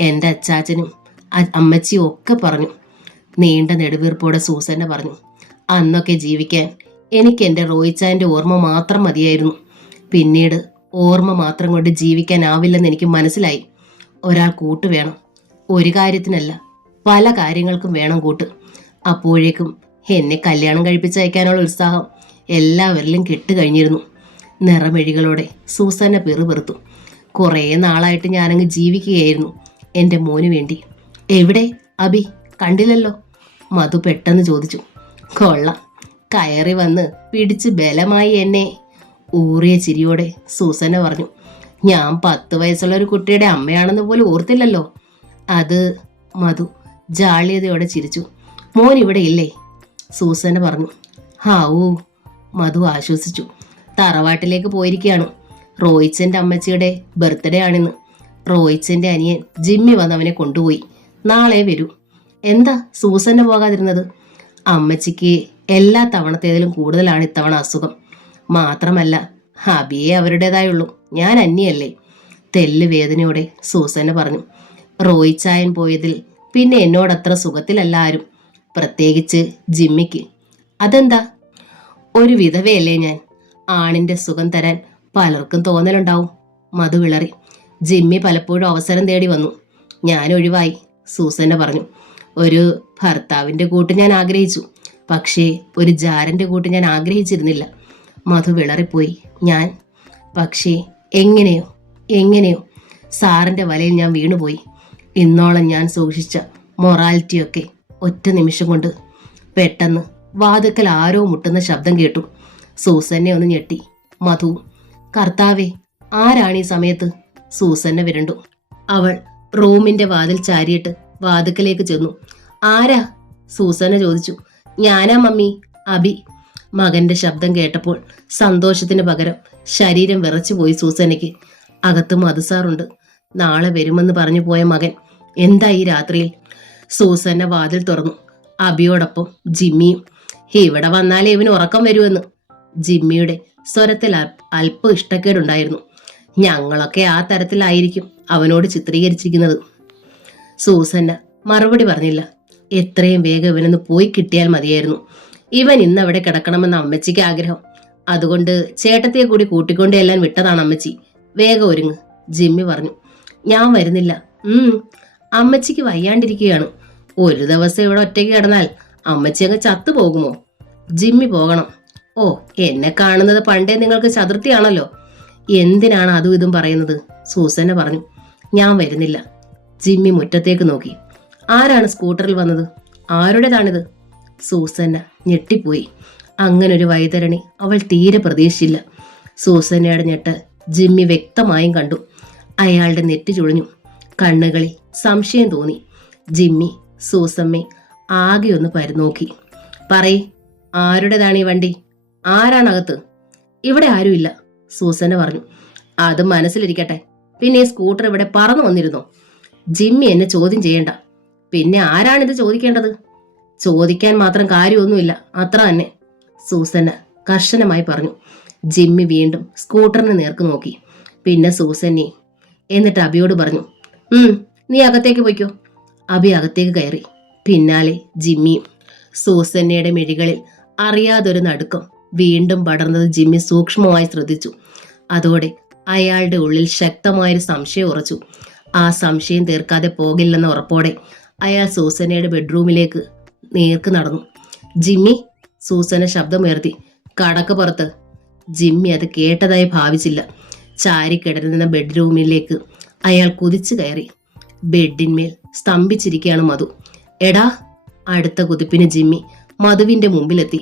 എൻ്റെ അച്ചാച്ചനും അമ്മച്ചിയും ഒക്കെ പറഞ്ഞു. നീണ്ട നെടുവീർപ്പോടെ സൂസന്ന പറഞ്ഞു. അന്നൊക്കെ ജീവിക്കാൻ എനിക്ക് എൻ്റെ റോയിച്ചായൻ്റെ ഓർമ്മ മാത്രം മതിയായിരുന്നു. പിന്നീട് ഓർമ്മ മാത്രം കൊണ്ട് ജീവിക്കാനാവില്ലെന്ന് എനിക്ക് മനസ്സിലായി. ഒരാൾ കൂട്ട് വേണം. ഒരു കാര്യത്തിനല്ല, പല കാര്യങ്ങൾക്കും വേണം കൂട്ട്. അപ്പോഴേക്കും എന്നെ കല്യാണം കഴിപ്പിച്ചയക്കാനുള്ള ഉത്സാഹം എല്ലാവരിലും കെട്ടുകഴിഞ്ഞിരുന്നു. നിറമെഴികളോടെ സൂസന്ന പെറുപെറുത്തു. കുറേ നാളായിട്ട് ഞാനങ്ങ് ജീവിക്കുകയായിരുന്നു എൻ്റെ മോന് വേണ്ടി. എവിടെ അബി? കണ്ടില്ലല്ലോ? മധു പെട്ടെന്ന് ചോദിച്ചു. കൊള്ളാം, കയറി വന്ന് പിടിച്ച് ബലമായി എന്നെ. ഊറിയ ചിരിയോടെ സൂസന്ന പറഞ്ഞു. ഞാൻ 10 വയസ്സുള്ള ഒരു കുട്ടിയുടെ അമ്മയാണെന്ന് പോലും ഓർത്തില്ലല്ലോ. അത് മധു ജാള്യതയോടെ ചിരിച്ചു. മോൻ ഇവിടെ ഇല്ലേ? സൂസന്ന പറഞ്ഞു. ഹാവൂ, മധു ആശ്വസിച്ചു. തറവാട്ടിലേക്ക് പോയിരിക്കുകയാണ്. റോയിച്ചൻ്റെ അമ്മച്ചിയുടെ ബർത്ത്ഡേ ആണിന്ന്. റോയിച്ചൻ്റെ അനിയൻ ജിമ്മി വന്ന് അവനെ കൊണ്ടുപോയി. നാളെ വരൂ. എന്താ സൂസന്ന പോകാതിരുന്നത്? അമ്മച്ചിക്ക് എല്ലാ തവണത്തേതിലും കൂടുതലാണ് ഇത്തവണ അസുഖം. മാത്രമല്ല ഹബിയെ അവരുടേതായുള്ളൂ, ഞാൻ അന്യല്ലേ. തെല്ല് വേദനയോടെ സൂസന്ന പറഞ്ഞു. റോയിച്ചായൻ പോയതിൽ പിന്നെ എന്നോടത്ര സുഖത്തിലല്ല ആരും, പ്രത്യേകിച്ച് ജിമ്മിക്ക്. അതെന്താ? ഒരു വിധവയല്ലേ ഞാൻ. ആണിൻ്റെ സുഖം തരാൻ പലർക്കും തോന്നലുണ്ടാവും. മധു വിളറി. ജിമ്മി പലപ്പോഴും അവസരം തേടി വന്നു. ഞാൻ ഒഴിവായി, സൂസന്ന പറഞ്ഞു. ഒരു ഭർത്താവിൻ്റെ കൂട്ട് ഞാൻ ആഗ്രഹിച്ചു, പക്ഷേ ഒരു ജാരൻ്റെ കൂട്ട് ഞാൻ ആഗ്രഹിച്ചിരുന്നില്ല. മധു വിളറിപ്പോയി. പക്ഷേ എങ്ങനെയോ സാറിൻ്റെ വലയിൽ ഞാൻ വീണുപോയി. ഇന്നോളം ഞാൻ സൂക്ഷിച്ച മൊറാലിറ്റിയൊക്കെ ഒറ്റ നിമിഷം കൊണ്ട്. പെട്ടെന്ന് വാതുക്കൽ ആരോ മുട്ടുന്ന ശബ്ദം കേട്ടു. സൂസന്നെ ഒന്ന് ഞെട്ടി. മധു. കർത്താവേ, ആരാണ് ഈ സമയത്ത്? സൂസന്ന വിരണ്ടു. അവൾ റൂമിന്റെ വാതിൽ ചാരിയിട്ട് വാതുക്കലേക്ക് ചെന്നു. ആരാ? സൂസന്ന ചോദിച്ചു. ഞാനാ മമ്മി, അബി. മകന്റെ ശബ്ദം കേട്ടപ്പോൾ സന്തോഷത്തിന് പകരം ശരീരം വിറച്ചുപോയി സൂസന്നയ്ക്ക്. അകത്ത് മധുസാറുണ്ട്. നാളെ വരുമെന്ന് പറഞ്ഞു പോയ മകൻ എന്താ ഈ രാത്രിയിൽ? സൂസന്ന വാതിൽ തുറന്നു. അബിയോടൊപ്പം ജിമ്മിയും. ഇവിടെ വന്നാലേ ഇവന് ഉറക്കം വരുമെന്ന്. ജിമ്മിയുടെ സ്വരത്തിൽ അല്പം ഇഷ്ടക്കേടുണ്ടായിരുന്നു. ഞങ്ങളൊക്കെ ആ തരത്തിലായിരിക്കും അവനോട് ചിത്രീകരിച്ചിരിക്കുന്നത്. സൂസന്ന മറുപടി പറഞ്ഞില്ല. എത്രയും വേഗം ഇവനൊന്ന് പോയി കിട്ടിയാൽ മതിയായിരുന്നു. ഇവൻ ഇന്ന് അവിടെ കിടക്കണമെന്ന് അമ്മച്ചിക്ക് ആഗ്രഹം. അതുകൊണ്ട് ചേട്ടത്തെ കൂടി കൂട്ടിക്കൊണ്ട് എല്ലാം വിട്ടതാണ് അമ്മച്ചി. വേഗം ഒരുങ്ങ്, ജിമ്മി പറഞ്ഞു. ഞാൻ വരുന്നില്ല. അമ്മച്ചിക്ക് വയ്യാണ്ടിരിക്കുകയാണ്. ഒരു ദിവസം ഇവിടെ ഒറ്റയ്ക്ക് കിടന്നാൽ അമ്മച്ചി അങ്ങ് ചത്തുപോകുമോ? ജിമ്മി പോകണം. ഓ, എന്നെ കാണുന്നത് പണ്ടേ നിങ്ങൾക്ക് ചതുർത്ഥിയാണല്ലോ. എന്തിനാണ് അതും ഇതും പറയുന്നത്? സൂസന്ന പറഞ്ഞു. ഞാൻ വരുന്നില്ല. ജിമ്മി മുറ്റത്തേക്ക് നോക്കി. ആരാണ് സ്കൂട്ടറിൽ വന്നത്? ആരുടേതാണിത്? സൂസന്ന ഞെട്ടിപ്പോയി. അങ്ങനൊരു വൈതരണി അവൾ തീരെ പ്രതീക്ഷിച്ചില്ല. സൂസന്നയുടെ ഞെട്ട് ജിമ്മി വ്യക്തമായും കണ്ടു. അയാളുടെ നെറ്റി ചുളിഞ്ഞു. കണ്ണുകളിൽ സംശയം തോന്നി. ജിമ്മി സൂസമ്മയെ ആകെ ഒന്ന് പരുനോക്കി. പറയ്, ആരുടേതാണ് ഈ വണ്ടി? ആരാണകത്ത്? ഇവിടെ ആരുമില്ല, സൂസന്ന പറഞ്ഞു. അത് മനസ്സിലിരിക്കട്ടെ. പിന്നെ ഈ സ്കൂട്ടർ ഇവിടെ പറന്നു വന്നിരുന്നോ? ജിമ്മി എന്നെ ചോദ്യം ചെയ്യണ്ട. പിന്നെ ആരാണിത് ചോദിക്കേണ്ടത്? ചോദിക്കാൻ മാത്രം കാര്യമൊന്നുമില്ല, അത്ര തന്നെ, സൂസന്ന കർശനമായി പറഞ്ഞു. ജിമ്മി വീണ്ടും സ്കൂട്ടറിന് നേർക്ക് നോക്കി. പിന്നെ സൂസന്നെ. എന്നിട്ട് അബിയോട് പറഞ്ഞു, നീ അകത്തേക്ക് പോയിക്കോ. അബി അകത്തേക്ക് കയറി. പിന്നാലെ ജിമ്മിയും. സൂസന്നയുടെ മിഴികളിൽ അറിയാതൊരു നടുക്കം വീണ്ടും പടർന്നത് ജിമ്മി സൂക്ഷ്മമായി ശ്രദ്ധിച്ചു. അതോടെ അയാളുടെ ഉള്ളിൽ ശക്തമായൊരു സംശയം ഉറച്ചു. ആ സംശയം തീർക്കാതെ പോകില്ലെന്ന ഉറപ്പോടെ അയാൾ സൂസന്നയുടെ ബെഡ്റൂമിലേക്ക് നേർക്ക് നടന്നു. ജിമ്മി, സൂസന ശബ്ദമുയർത്തി. കടക്ക് പുറത്ത്. ജിമ്മി അത് കേട്ടതായി ഭാവിച്ചില്ല. ചാരിക്കിടരുന്ന ബെഡ്റൂമിലേക്ക് അയാൾ കുതിച്ചു കയറി. ബെഡിന്മേൽ സ്തംഭിച്ചിരിക്കുകയാണ് മധു. എടാ! അടുത്ത കുതിപ്പിന് ജിമ്മി മധുവിന്റെ മുമ്പിലെത്തി.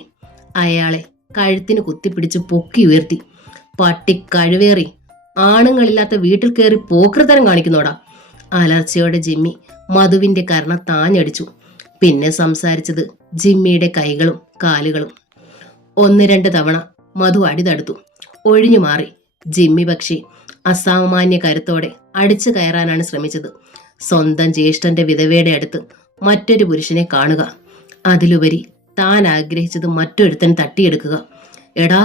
അയാളെ കഴുത്തിന് കുത്തിപ്പിടിച്ച് പൊക്കി ഉയർത്തി. പട്ടി കഴിവേറി, ആണുങ്ങളില്ലാത്ത വീട്ടിൽ കയറി പോക്കൃതരം കാണിക്കുന്നോടാ. അലർച്ചയോടെ ജിമ്മി മധുവിന്റെ കർണ താഞ്ഞടിച്ചു. പിന്നെ സംസാരിച്ചത് ജിമ്മിയുടെ കൈകളും കാലുകളും. 1-2 തവണ മധു അടി തടുത്തു. ഒഴിഞ്ഞു മാറി. ജിമ്മി പക്ഷേ അസാമാന്യ കരുത്തോടെ അടിച്ചു കയറാനാണ് ശ്രമിച്ചത്. സ്വന്തം ജ്യേഷ്ഠന്റെ വിധവയുടെ അടുത്ത് മറ്റൊരു പുരുഷനെ കാണുക, അതിലുപരി താൻ ആഗ്രഹിച്ചത് മറ്റൊരുത്തൻ തട്ടിയെടുക്കുക. എടാ!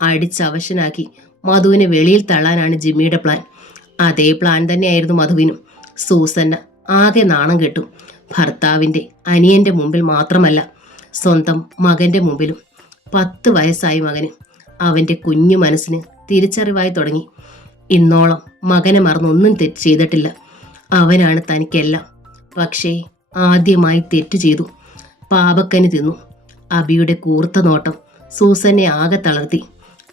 അടിച്ചവശനാക്കി മധുവിനെ വെളിയിൽ തള്ളാനാണ് ജിമ്മിയുടെ പ്ലാൻ. അതേ പ്ലാൻ തന്നെയായിരുന്നു മധുവിനും. സൂസന്ന ആകെ നാണം കെട്ടു. ഭർത്താവിന്റെ അനിയന്റെ മുമ്പിൽ മാത്രമല്ല, സ്വന്തം മകന്റെ മുമ്പിലും. 10 വയസ്സായി മകന്. അവന്റെ കുഞ്ഞു മനസ്സിന് തിരിച്ചറിവായി തുടങ്ങി. ഇന്നോളം മകനെ മറന്നൊന്നും തെറ്റ് ചെയ്തിട്ടില്ല. അവനാണ് തനിക്കെല്ലാം. പക്ഷേ ആദ്യമായി തെറ്റു ചെയ്തു. പാപക്കനി തിന്നു. അബിയുടെ കൂർത്ത നോട്ടം സൂസനെ ആകെ തളർത്തി.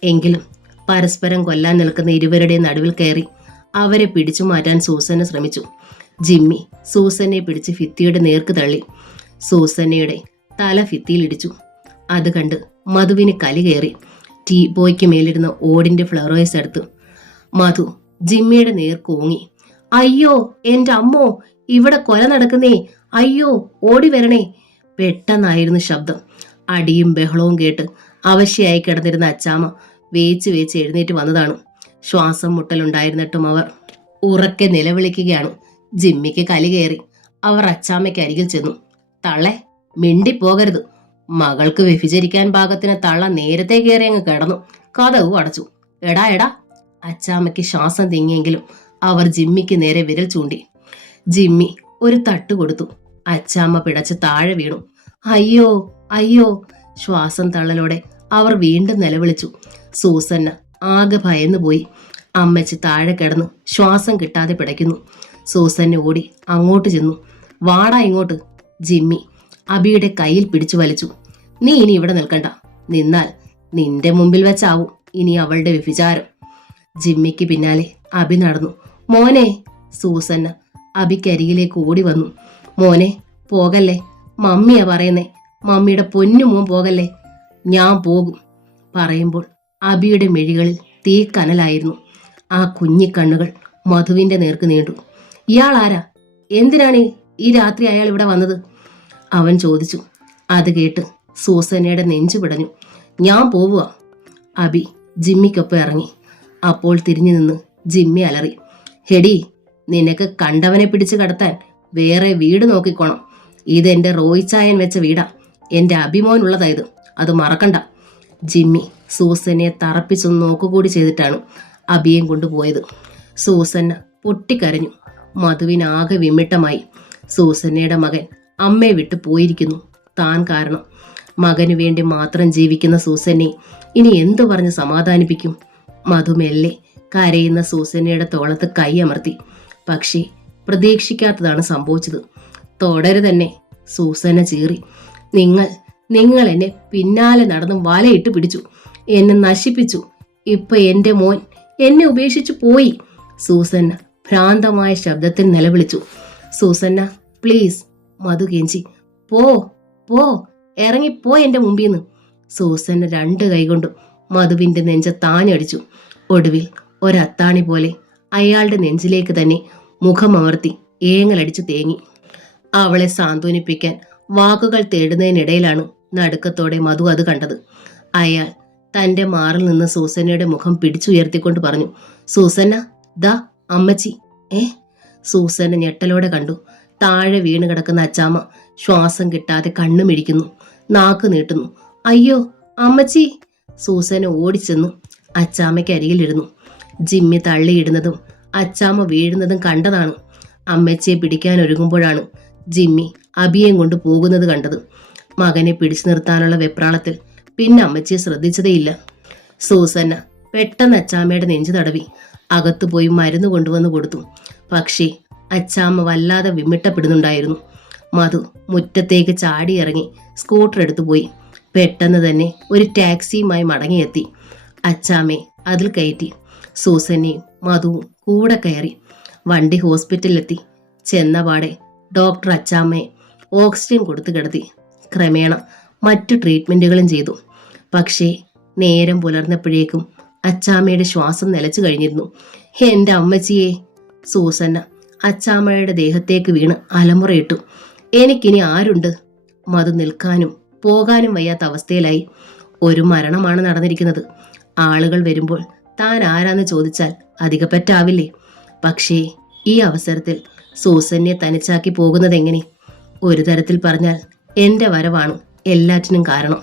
എങ്കിലും പരസ്പരം കൊല്ലാൻ നിൽക്കുന്ന ഇരുവരുടെ നടുവിൽ കയറി അവരെ പിടിച്ചു മാറ്റാൻ സൂസന ശ്രമിച്ചു. ജിമ്മി സൂസനെ പിടിച്ച് ഭിത്തിയുടെ നേർക്ക് തള്ളി. സൂസനയുടെ തല ഭിത്തിയിലിടിച്ചു. അത് കണ്ട് മധുവിന് കലി കയറി. ടീ ബോയ്ക്ക് മേലിരുന്ന ഓടിന്റെ ഫ്ലവേഴ്സ് എടുത്തു. മധു ജിമ്മിയുടെ നേർക്ക് ഓങ്ങി. അയ്യോ എന്റെ അമ്മോ, ഇവിടെ കൊല നടക്കുന്നേ, അയ്യോ ഓടി വരണേ. പെട്ടെന്നായിരുന്നു ശബ്ദം. അടിയും ബഹളവും കേട്ട് അവശയായി കിടന്നിരുന്ന അച്ചാമ്മ വേച്ച് വേച്ച് എഴുന്നേറ്റ് വന്നതാണ്. ശ്വാസം മുട്ടലുണ്ടായിരുന്നിട്ടും അവർ ഉറക്കെ നിലവിളിക്കുകയാണ്. ജിമ്മിക്ക് കലി കയറി. അവർ അച്ചാമ്മയ്ക്ക് അരികിൽ ചെന്നു. തള്ളെ, മിണ്ടിപ്പോകരുത്. മകൾക്ക് വ്യഭിചരിക്കാൻ പാകത്തിന് തള്ള നേരത്തെ കയറി അങ്ങ് കിടന്നു. കതവ് അടച്ചു. എടാ എടാ! അച്ചാമ്മയ്ക്ക് ശ്വാസം തിങ്ങിയെങ്കിലും അവർ ജിമ്മിക്ക് നേരെ വിരൽ ചൂണ്ടി. ജിമ്മി ഒരു തട്ട് കൊടുത്തു. അച്ചാമ്മ പിടച്ച് താഴെ വീണു. അയ്യോ അയ്യോ! ശ്വാസം തള്ളലോടെ അവർ വീണ്ടും നിലവിളിച്ചു. സൂസന്ന ആകെ ഭയന്നു പോയി. അമ്മച്ചി താഴെ കിടന്ന് ശ്വാസം കിട്ടാതെ പിടയ്ക്കുന്നു. സൂസന്ന ഓടി അങ്ങോട്ട് ചെന്നു. വാടാ ഇങ്ങോട്ട്. ജിമ്മി അബിയുടെ കയ്യിൽ പിടിച്ചു വലിച്ചു. നീ ഇനി ഇവിടെ നിൽക്കണ്ട. നിന്നാൽ നിന്റെ മുമ്പിൽ വെച്ചാവും ഇനി അവളുടെ വ്യഭിചാരം. ജിമ്മിക്ക് പിന്നാലെ അബി നടന്നു. മോനെ! സൂസന്ന അബിക്കരികിലേക്ക് ഓടി വന്നു. മോനെ പോകല്ലേ, മമ്മിയാ പറയുന്നേ. മമ്മിയുടെ പൊന്നു മോൻ പോകല്ലേ. ഞാൻ പോകും. പറയുമ്പോൾ അബിയുടെ മിഴികളിൽ തീക്കനലായിരുന്നു. ആ കുഞ്ഞിക്കണ്ണുകൾ മധുവിന്റെ നേർക്ക് നീണ്ടു. ഇയാൾ ആരാ? എന്തിനാണ് ഈ രാത്രി അയാൾ ഇവിടെ വന്നത്? അവൻ ചോദിച്ചു. അത് കേട്ട് സൂസനയുടെ നെഞ്ചു പിടഞ്ഞു. ഞാൻ പോവുക. അബി ജിമ്മിക്കൊപ്പം ഇറങ്ങി. അപ്പോൾ തിരിഞ്ഞു നിന്ന് ജിമ്മി അലറി. ഹെടി, നിനക്ക് കണ്ടവനെ പിടിച്ചു കടത്താൻ വേറെ വീട് നോക്കിക്കോണം. ഇതെന്റെ റോയിച്ചായൻ വെച്ച വീടാ. എന്റെ അഭിമോനുള്ളതായത്, അത് മറക്കണ്ട. ജിമ്മി സൂസനെ തറപ്പിച്ചൊന്ന് നോക്കുകൂടി ചെയ്തിട്ടാണ് അബിയും കൊണ്ടുപോയത്. സൂസന്ന പൊട്ടിക്കരഞ്ഞു. മധുവിനാകെ വിമിട്ടമായി. സൂസന്നയുടെ മകൻ അമ്മയെ വിട്ടു പോയിരിക്കുന്നു. താൻ കാരണം. മകനു വേണ്ടി മാത്രം ജീവിക്കുന്ന സൂസനെ ഇനി എന്തു പറഞ്ഞ് സമാധാനിപ്പിക്കും? മധു മെല്ലെ കരയുന്ന സൂസന്നയുടെ തോളത്ത് കൈ അമർത്തി. പക്ഷേ പ്രതീക്ഷിക്കാത്തതാണ് സംഭവിച്ചത്. തുടരു തന്നെ. സൂസന ചീറി. നിങ്ങൾ എന്നെ പിന്നാലെ നടന്ന് വലയിട്ട് പിടിച്ചു. എന്നെ നശിപ്പിച്ചു. ഇപ്പൊ എന്റെ മോൻ എന്നെ ഉപേക്ഷിച്ചു പോയി. സൂസന്ന ഭ്രാന്തമായ ശബ്ദത്തിൽ നിലവിളിച്ചു. സൂസന്ന പ്ലീസ്! മധു കെഞ്ചി. പോ പോ, ഇറങ്ങിപ്പോ എന്റെ മുമ്പിന്ന്. സൂസന്ന 2 കൈകൊണ്ടും മധുവിന്റെ നെഞ്ച താഞ്ഞടിച്ചു. ഒടുവിൽ ഒരത്താണി പോലെ അയാളുടെ നെഞ്ചിലേക്ക് തന്നെ മുഖമമർത്തി ഏങ്ങലടിച്ചു തേങ്ങി. അവളെ സാന്ത്വനിപ്പിക്കാൻ വാക്കുകൾ തേടുന്നതിനിടയിലാണ് നടുക്കത്തോടെ മധു അത് കണ്ടത്. അയാൾ തന്റെ മാറിൽ നിന്ന് സൂസന്നയുടെ മുഖം പിടിച്ചുയർത്തിക്കൊണ്ട് പറഞ്ഞു. സൂസന്ന, ദാ അമ്മച്ചി. സൂസന്ന ഞെട്ടലോടെ കണ്ടു. താഴെ വീണ് കിടക്കുന്ന അച്ചാമ്മ ശ്വാസം കിട്ടാതെ കണ്ണുമിഴിക്കുന്നു. നാക്ക് നീട്ടുന്നു. അയ്യോ അമ്മച്ചി! സൂസന ഓടിച്ചെന്നു അച്ചാമ്മയ്ക്ക് അരികിലിരുന്നു. ജിമ്മി തള്ളിയിടുന്നതും അച്ചാമ്മ വീഴുന്നതും കണ്ടതാണ്. അമ്മച്ചിയെ പിടിക്കാൻ ഒരുങ്ങുമ്പോഴാണ് ജിമ്മി അബിയെ കൊണ്ട് പോകുന്നത് കണ്ടത്. മകനെ പിടിച്ചു നിർത്താനുള്ള വെപ്രാളത്തിൽ പിന്നെ അമ്മച്ചിയെ ശ്രദ്ധിച്ചതേയില്ല. സൂസന്ന പെട്ടെന്ന് അച്ചാമ്മയുടെ നെഞ്ചു തടവി അകത്തു പോയി മരുന്ന് കൊണ്ടുവന്ന് കൊടുത്തു. പക്ഷേ അച്ചാമ്മ വല്ലാതെ വിമ്മിട്ടപ്പെടുന്നുണ്ടായിരുന്നു. മധു മുറ്റത്തേക്ക് ചാടിയിറങ്ങി സ്കൂട്ടർ എടുത്തു പോയി. പെട്ടെന്ന് തന്നെ ഒരു ടാക്സിയുമായി മടങ്ങിയെത്തി. അച്ചാമ്മയെ അതിൽ കയറ്റി. സൂസന്നയും മധുവും കൂടെ കയറി. വണ്ടി ഹോസ്പിറ്റലിലെത്തി. ചെന്നപാടെ ഡോക്ടർ അച്ചാമ്മയെ ഓക്സിജൻ കൊടുത്തു കിടത്തി. ക്രമേണ മറ്റു ട്രീറ്റ്മെന്റുകളും ചെയ്തു. പക്ഷേ നേരം പുലർന്നപ്പോഴേക്കും അച്ചാമ്മയുടെ ശ്വാസം നിലച്ചു കഴിഞ്ഞിരുന്നു. എൻ്റെ അമ്മച്ചിയെ! സൂസന്ന അച്ചാമ്മയുടെ ദേഹത്തേക്ക് വീണ് അലമുറയിട്ടു. എനിക്കിനി ആരുണ്ട്? മധു നിൽക്കാനും പോകാനും വയ്യാത്ത അവസ്ഥയിലായി. ഒരു മരണമാണ് നടന്നിരിക്കുന്നത്. ആളുകൾ വരുമ്പോൾ താൻ ആരാന്ന് ചോദിച്ചാൽ അധികപ്പറ്റാവില്ലേ? പക്ഷേ ഈ അവസരത്തിൽ സൂസന്നെ തനിച്ചാക്കി പോകുന്നതെങ്ങനെ? ഒരു തരത്തിൽ പറഞ്ഞാൽ എൻ്റെ വരവാണ് എല്ലാറ്റിനും കാരണം.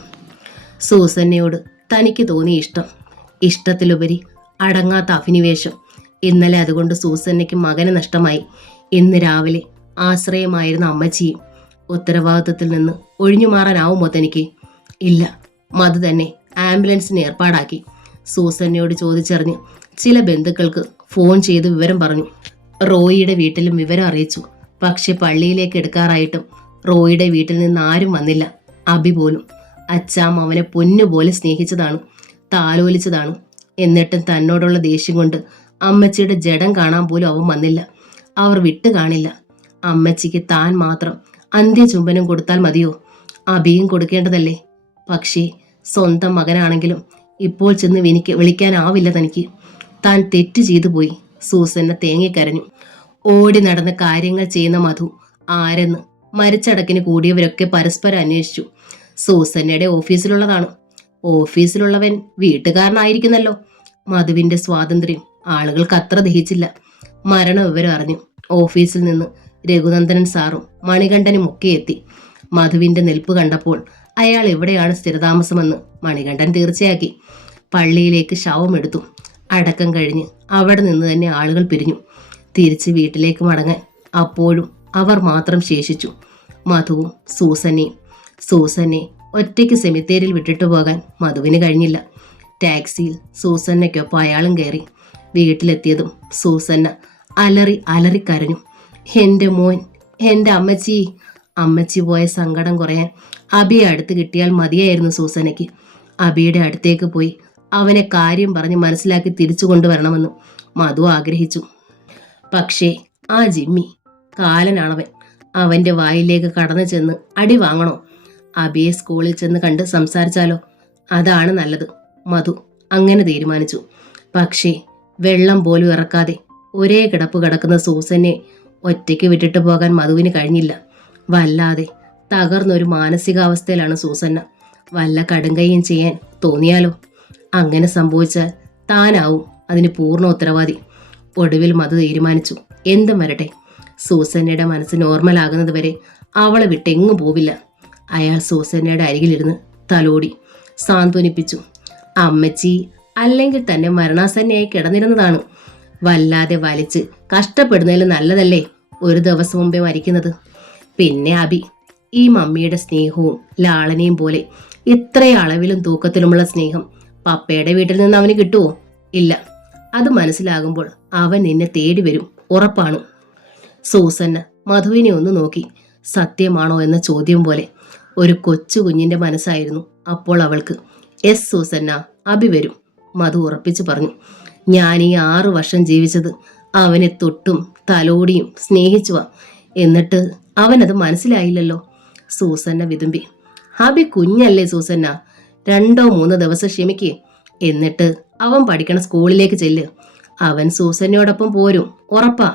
സൂസന്നയോട് തനിക്ക് തോന്നിയ ഇഷ്ടത്തിലുപരി അടങ്ങാത്ത അഭിനിവേശം. ഇന്നലെ അതുകൊണ്ട് സൂസന്നയ്ക്ക് മകനെ നഷ്ടമായി. ഇന്ന് രാവിലെ ആശ്രയമായിരുന്ന അമ്മച്ചിയും. ഉത്തരവാദിത്വത്തിൽ നിന്ന് ഒഴിഞ്ഞു മാറാനാവുമോ തനിക്ക്? ഇല്ല. മധു തന്നെ ആംബുലൻസിന് ഏർപ്പാടാക്കി. സൂസന്നയോട് ചോദിച്ചറിഞ്ഞ് ചില ബന്ധുക്കൾക്ക് ഫോൺ ചെയ്ത് വിവരം പറഞ്ഞു. റോയിയുടെ വീട്ടിലും വിവരം അറിയിച്ചു. പക്ഷെ പള്ളിയിലേക്ക് എടുക്കാറായിട്ടും റോയിയുടെ വീട്ടിൽ നിന്ന് ആരും വന്നില്ല. അബി പോലും. അച്ചാമ്മ അവനെ പൊന്നുപോലെ സ്നേഹിച്ചതാണ്, താലോലിച്ചതാണ്. എന്നിട്ടും തന്നോടുള്ള ദേഷ്യം കൊണ്ട് അമ്മച്ചിയുടെ ജഡം കാണാൻ പോലും അവൻ വന്നില്ല. അവർ വിട്ടു കാണില്ല. അമ്മച്ചിക്ക് താൻ മാത്രം അന്ത്യചുംബനം കൊടുത്താൽ മതിയോ? അബിയും കൊടുക്കേണ്ടതല്ലേ? പക്ഷേ സ്വന്തം മകനാണെങ്കിലും ഇപ്പോൾ ചെന്ന് വിളിക്കാനാവില്ല തനിക്ക്. താൻ തെറ്റ് ചെയ്തു പോയി. സൂസന്ന തേങ്ങിക്കരഞ്ഞു. ഓടി നടന്ന് കാര്യങ്ങൾ ചെയ്യുന്ന മധു ആരെന്ന് മരിച്ചടക്കിന് കൂടിയവരൊക്കെ പരസ്പരം അന്വേഷിച്ചു. സൂസന്നയുടെ ഓഫീസിലുള്ളതാണ്. ഓഫീസിലുള്ളവൻ വീട്ടുകാരനായിരിക്കുന്നല്ലോ. മധുവിന്റെ സ്വാതന്ത്ര്യം ആളുകൾക്ക് അത്ര ദഹിച്ചില്ല. മരണ വിവരം അറിഞ്ഞു. ഓഫീസിൽ നിന്ന് രഘുനന്ദനൻ സാറും മണികണ്ഠനും ഒക്കെ എത്തി. മധുവിന്റെ നിൽപ്പ് കണ്ടപ്പോൾ അയാൾ എവിടെയാണ് സ്ഥിരതാമസമെന്ന് മണികണ്ഠൻ തീർച്ചയാക്കി. പള്ളിയിലേക്ക് ശവമെടുത്തു. അടക്കം കഴിഞ്ഞ് അവിടെ നിന്ന് തന്നെ ആളുകൾ പിരിഞ്ഞു. തിരിച്ച് വീട്ടിലേക്ക് മടങ്ങാൻ അപ്പോഴും അവർ മാത്രം ശേഷിച്ചു. മധുവും സൂസന്നയും. സൂസന്നെ ഒറ്റയ്ക്ക് സെമിത്തേരിയിൽ വിട്ടിട്ടു പോകാൻ മധുവിന് കഴിഞ്ഞില്ല. ടാക്സിയിൽ സൂസന്നയ്ക്കൊപ്പം അയാളും കയറി. വീട്ടിലെത്തിയതും സൂസന്ന അലറി അലറി കരഞ്ഞു. എൻ്റെ മോൻ, എൻ്റെ അമ്മച്ചി! അമ്മച്ചി പോയ സങ്കടം കുറയാൻ അബിയെ അടുത്ത് കിട്ടിയാൽ മതിയായിരുന്നു സൂസന്നയ്ക്ക്. അബിയുടെ അടുത്തേക്ക് പോയി അവനെ കാര്യം പറഞ്ഞ് മനസ്സിലാക്കി തിരിച്ചു കൊണ്ടുവരണമെന്ന് മധു ആഗ്രഹിച്ചു. പക്ഷേ ആ ജിമ്മി കാലനാണവൻ. അവൻ്റെ വായിലേക്ക് കടന്നു ചെന്ന് അടി വാങ്ങണോ? അബിയെ സ്കൂളിൽ ചെന്ന് കണ്ട് സംസാരിച്ചാലോ? അതാണ് നല്ലത്. മധു അങ്ങനെ തീരുമാനിച്ചു. പക്ഷേ വെള്ളം പോലും ഇറക്കാതെ ഒരേ കിടപ്പ് കിടക്കുന്ന സൂസന്നെ ഒറ്റയ്ക്ക് വിട്ടിട്ട് പോകാൻ മധുവിന് കഴിഞ്ഞില്ല. വല്ലാതെ തകർന്നൊരു മാനസികാവസ്ഥയിലാണ് സൂസന്ന. വല്ല കടുങ്കയും ചെയ്യാൻ തോന്നിയാലോ? അങ്ങനെ സംഭവിച്ചാൽ താനാവും അതിന് പൂർണ്ണ ഉത്തരവാദി. ഒടുവിൽ മധു തീരുമാനിച്ചു, എന്തും വരട്ടെ, സൂസന്നയുടെ മനസ്സ് നോർമലാകുന്നത് വരെ അവളെ വിട്ടെങ്ങും പോവില്ല. അയാൾ സൂസന്നയുടെ അരികിലിരുന്ന് തലോടി സാന്ത്വനിപ്പിച്ചു. അമ്മച്ചി അല്ലെങ്കിൽ തന്നെ മരണാസന്നയായി കിടന്നിരുന്നതാണ്. വല്ലാതെ വലിച്ച് കഷ്ടപ്പെടുന്നതിൽ നല്ലതല്ലേ ഒരു ദിവസം മുമ്പേ മരിക്കുന്നത്. പിന്നെ അബി, ഈ മമ്മിയുടെ സ്നേഹവും ലാളനയും പോലെ ഇത്രയും അളവിലും തൂക്കത്തിലുമുള്ള സ്നേഹം പപ്പയുടെ വീട്ടിൽ നിന്ന് അവന് കിട്ടുമോ? ഇല്ല. അത് മനസ്സിലാകുമ്പോൾ അവൻ നിന്നെ തേടി വരും, ഉറപ്പാണ്. സൂസന്ന മധുവിനെ ഒന്ന് നോക്കി. സത്യമാണോ എന്ന ചോദ്യം പോലെ. ഒരു കൊച്ചു കുഞ്ഞിന്റെ മനസ്സായിരുന്നു അപ്പോൾ അവൾക്ക്. എസ് സൂസന്ന, അബി വരും, മധു ഉറപ്പിച്ചു പറഞ്ഞു. ഞാൻ ഈ 6 വർഷം ജീവിച്ചത് അവനെ തൊട്ടും തലോടിയും സ്നേഹിച്ചുവാ. എന്നിട്ട് അവനത് മനസ്സിലായില്ലല്ലോ. സൂസന്ന വിതുമ്പി. അബി കുഞ്ഞല്ലേ സൂസന്ന, 2-3 ദിവസം ക്ഷമിക്കേ. എന്നിട്ട് അവൻ പഠിക്കണ സ്കൂളിലേക്ക് ചെല്ല്. അവൻ സൂസന്നയോടൊപ്പം പോരും, ഉറപ്പാ.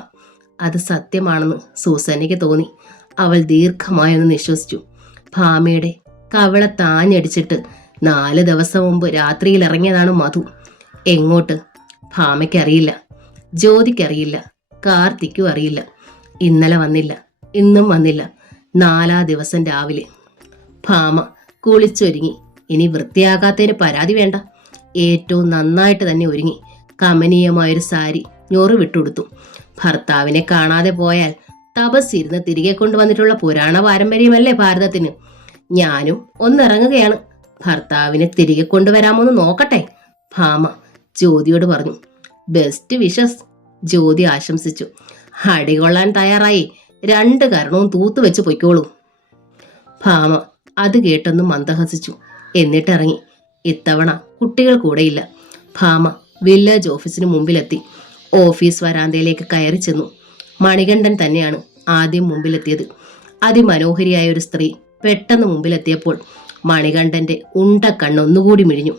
അത് സത്യമാണെന്ന് സൂസന്നയ്ക്ക് തോന്നി. അവൾ ദീർഘമായൊന്ന് നിശ്വസിച്ചു. ഭാമയുടെ കവള താഞ്ഞടിച്ചിട്ട് 4 ദിവസം മുമ്പ് രാത്രിയിൽ ഇറങ്ങിയതാണ് മധു. എങ്ങോട്ട്? ഭാമയ്ക്കറിയില്ല, ജ്യോതിക്കറിയില്ല, കാർത്തിക്കും അറിയില്ല. ഇന്നലെ വന്നില്ല, ഇന്നും വന്നില്ല. 4-ാം ദിവസം രാവിലെ ഭാമ കുളിച്ചൊരുങ്ങി. ഇനി വൃത്തിയാകാത്തതിന് പരാതി വേണ്ട. ഏറ്റവും നന്നായിട്ട് തന്നെ ഒരുങ്ങി. കമനീയമായൊരു സാരി ഞൊറു വിട്ടുകൊടുത്തു. ഭർത്താവിനെ കാണാതെ പോയാൽ തപസ്സിരുന്ന് തിരികെ കൊണ്ടുവന്നിട്ടുള്ള പുരാണ പാരമ്പര്യമല്ലേ ഭാരതത്തിന്. ഞാനും ഒന്നിറങ്ങുകയാണ്. ഭർത്താവിനെ തിരികെ കൊണ്ടുവരാമോന്ന് നോക്കട്ടെ, ഭാമ ജ്യോതിയോട് പറഞ്ഞു. ബെസ്റ്റ് വിഷസ്, ജ്യോതി ആശംസിച്ചു. അടികൊള്ളാൻ തയ്യാറായി 2 കരണവും തൂത്തുവെച്ച് പൊയ്ക്കോളൂ. ഭാമ അത് കേട്ടൊന്നും മന്ദഹസിച്ചു. എന്നിട്ടിറങ്ങി. ഇത്തവണ കുട്ടികൾ കൂടെയില്ല. ഭാമ വില്ലേജ് ഓഫീസിന് മുമ്പിലെത്തി. ഓഫീസ് വരാന്തയിലേക്ക് കയറി ചെന്നു. മണികണ്ഠൻ തന്നെയാണ് ആദ്യം മുമ്പിലെത്തിയത്. അതിമനോഹരിയായ ഒരു സ്ത്രീ പെട്ടെന്ന് മുമ്പിലെത്തിയപ്പോൾ മണികണ്ഠന്റെ ഉണ്ട കണ്ണൊന്നുകൂടി മിഴിഞ്ഞു.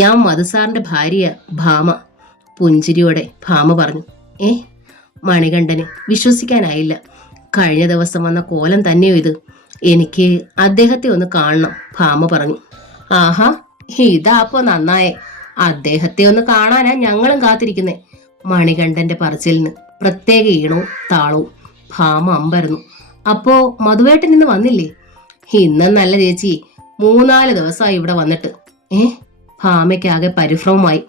ഞാൻ മധുസാറിന്റെ ഭാര്യ ഭാമ, പുഞ്ചിരിയോടെ ഭാമ പറഞ്ഞു. മണികണ്ഠന് വിശ്വസിക്കാനായില്ല. കഴിഞ്ഞ ദിവസം വന്ന കോലം തന്നെയോ ഇത്? എനിക്ക് അദ്ദേഹത്തെ ഒന്ന് കാണണം, ഭാമ പറഞ്ഞു. ആഹാ, ഇതാപ്പോ നന്നായേ. അദ്ദേഹത്തെ ഒന്ന് കാണാനാ ഞങ്ങളും കാത്തിരിക്കുന്നേ. മണികണ്ഠന്റെ പറച്ചിലിന് പ്രത്യേക ഈണവും താളവും. ഭാമ അമ്പരന്നു. അപ്പോ മധുവേട്ടൻ ഇന്ന് വന്നില്ലേ? ഇന്നല്ല ചേച്ചി, 3-4 ദിവസമായി ഇവിടെ വന്നിട്ട്. ഭാമയ്ക്കാകെ പരിഭ്രമമായി.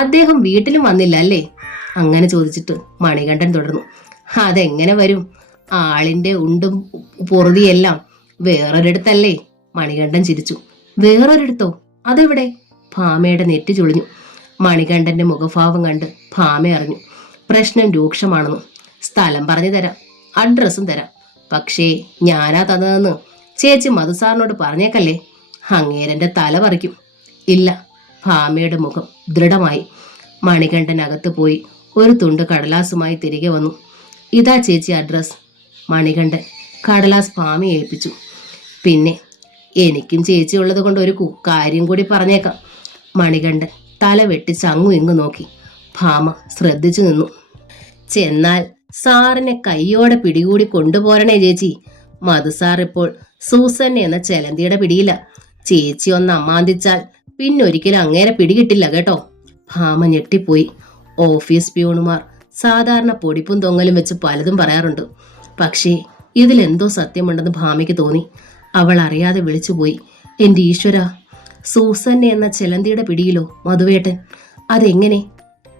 അദ്ദേഹം വീട്ടിലും വന്നില്ല അല്ലേ? അങ്ങനെ ചോദിച്ചിട്ട് മണികണ്ഠൻ തുടർന്നു. അതെങ്ങനെ വരും? ആളിന്റെ ഉണ്ടും പൊറുതിയെല്ലാം വേറൊരിടത്തല്ലേ? മണികണ്ഠൻ ചിരിച്ചു. വേറൊരിടത്തോ? അതെവിടെ? ഭാമയുടെ നെറ്റി ചുളിഞ്ഞു. മണികണ്ഠന്റെ മുഖഭാവം കണ്ട് ഭാമ അറിഞ്ഞു പ്രശ്നം രൂക്ഷമാണെന്ന്. സ്ഥലം പറഞ്ഞു തരാം, അഡ്രസ്സും തരാം. പക്ഷേ ഞാനാ തന്നതെന്ന് ചേച്ചി മധുസാറിനോട് പറഞ്ഞേക്കല്ലേ, അങ്ങേരന്റെ തല പറിക്കും. ഇല്ല, ഭാമയുടെ മുഖം ദൃഢമായി. മണികണ്ഠൻ അകത്ത് പോയി ഒരു തുണ്ട് കടലാസുമായി തിരികെ വന്നു. ഇതാ ചേച്ചി അഡ്രസ്. മണികണ്ഠൻ കടലാസ് ഭാമയെ ഏൽപ്പിച്ചു. പിന്നെ എനിക്കും ചേച്ചി ഉള്ളത് കൊണ്ട് ഒരു കാര്യം കൂടി പറഞ്ഞേക്കാം. മണികണ്ഠൻ തല വെട്ടിച്ച് അങ്ങും ഇങ്ങും നോക്കി. ഭാമ ശ്രദ്ധിച്ചു നിന്നു. ചെന്നാൽ സാറിനെ കയ്യോടെ പിടികൂടി കൊണ്ടുപോരണേ ചേച്ചി. മധുസാർ ഇപ്പോൾ സൂസൻ എന്ന ചെലന്തിയുടെ പിടിയില്ല. ചേച്ചി ഒന്ന് അമ്മാന്തിച്ചാൽ പിന്നൊരിക്കലും അങ്ങേരെ പിടികിട്ടില്ല കേട്ടോ. ഭാമ ഞെട്ടിപ്പോയി. ഓഫീസ് പ്യൂണുമാർ സാധാരണ പൊടിപ്പും തൊങ്ങലും വെച്ച് പലതും പറയാറുണ്ട്. പക്ഷേ ഇതിലെന്തോ സത്യമുണ്ടെന്ന് ഭാമയ്ക്ക് തോന്നി. അവൾ അറിയാതെ വിളിച്ചുപോയി. എന്റെ ഈശ്വര, സൂസൻ എന്ന ചെലന്തിയുടെ പിടിയിലോ മധുവേട്ടൻ? അതെങ്ങനെ?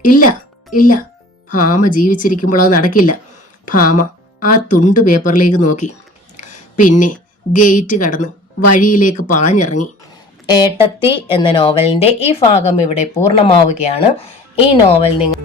ഇല്ല ഇല്ല, ഭാമ ജീവിച്ചിരിക്കുമ്പോൾ അത് നടക്കില്ല. ഭാമ ആ തുണ്ട് പേപ്പറിലേക്ക് നോക്കി. പിന്നെ ഗേറ്റ് കടന്ന് വഴിയിലേക്ക് പാഞ്ഞിറങ്ങി. ഏട്ടത്തി എന്ന നോവലിന്റെ ഈ ഭാഗം ഇവിടെ പൂർണ്ണമാവുകയാണ്. ഈ നോവൽ നിങ്ങൾ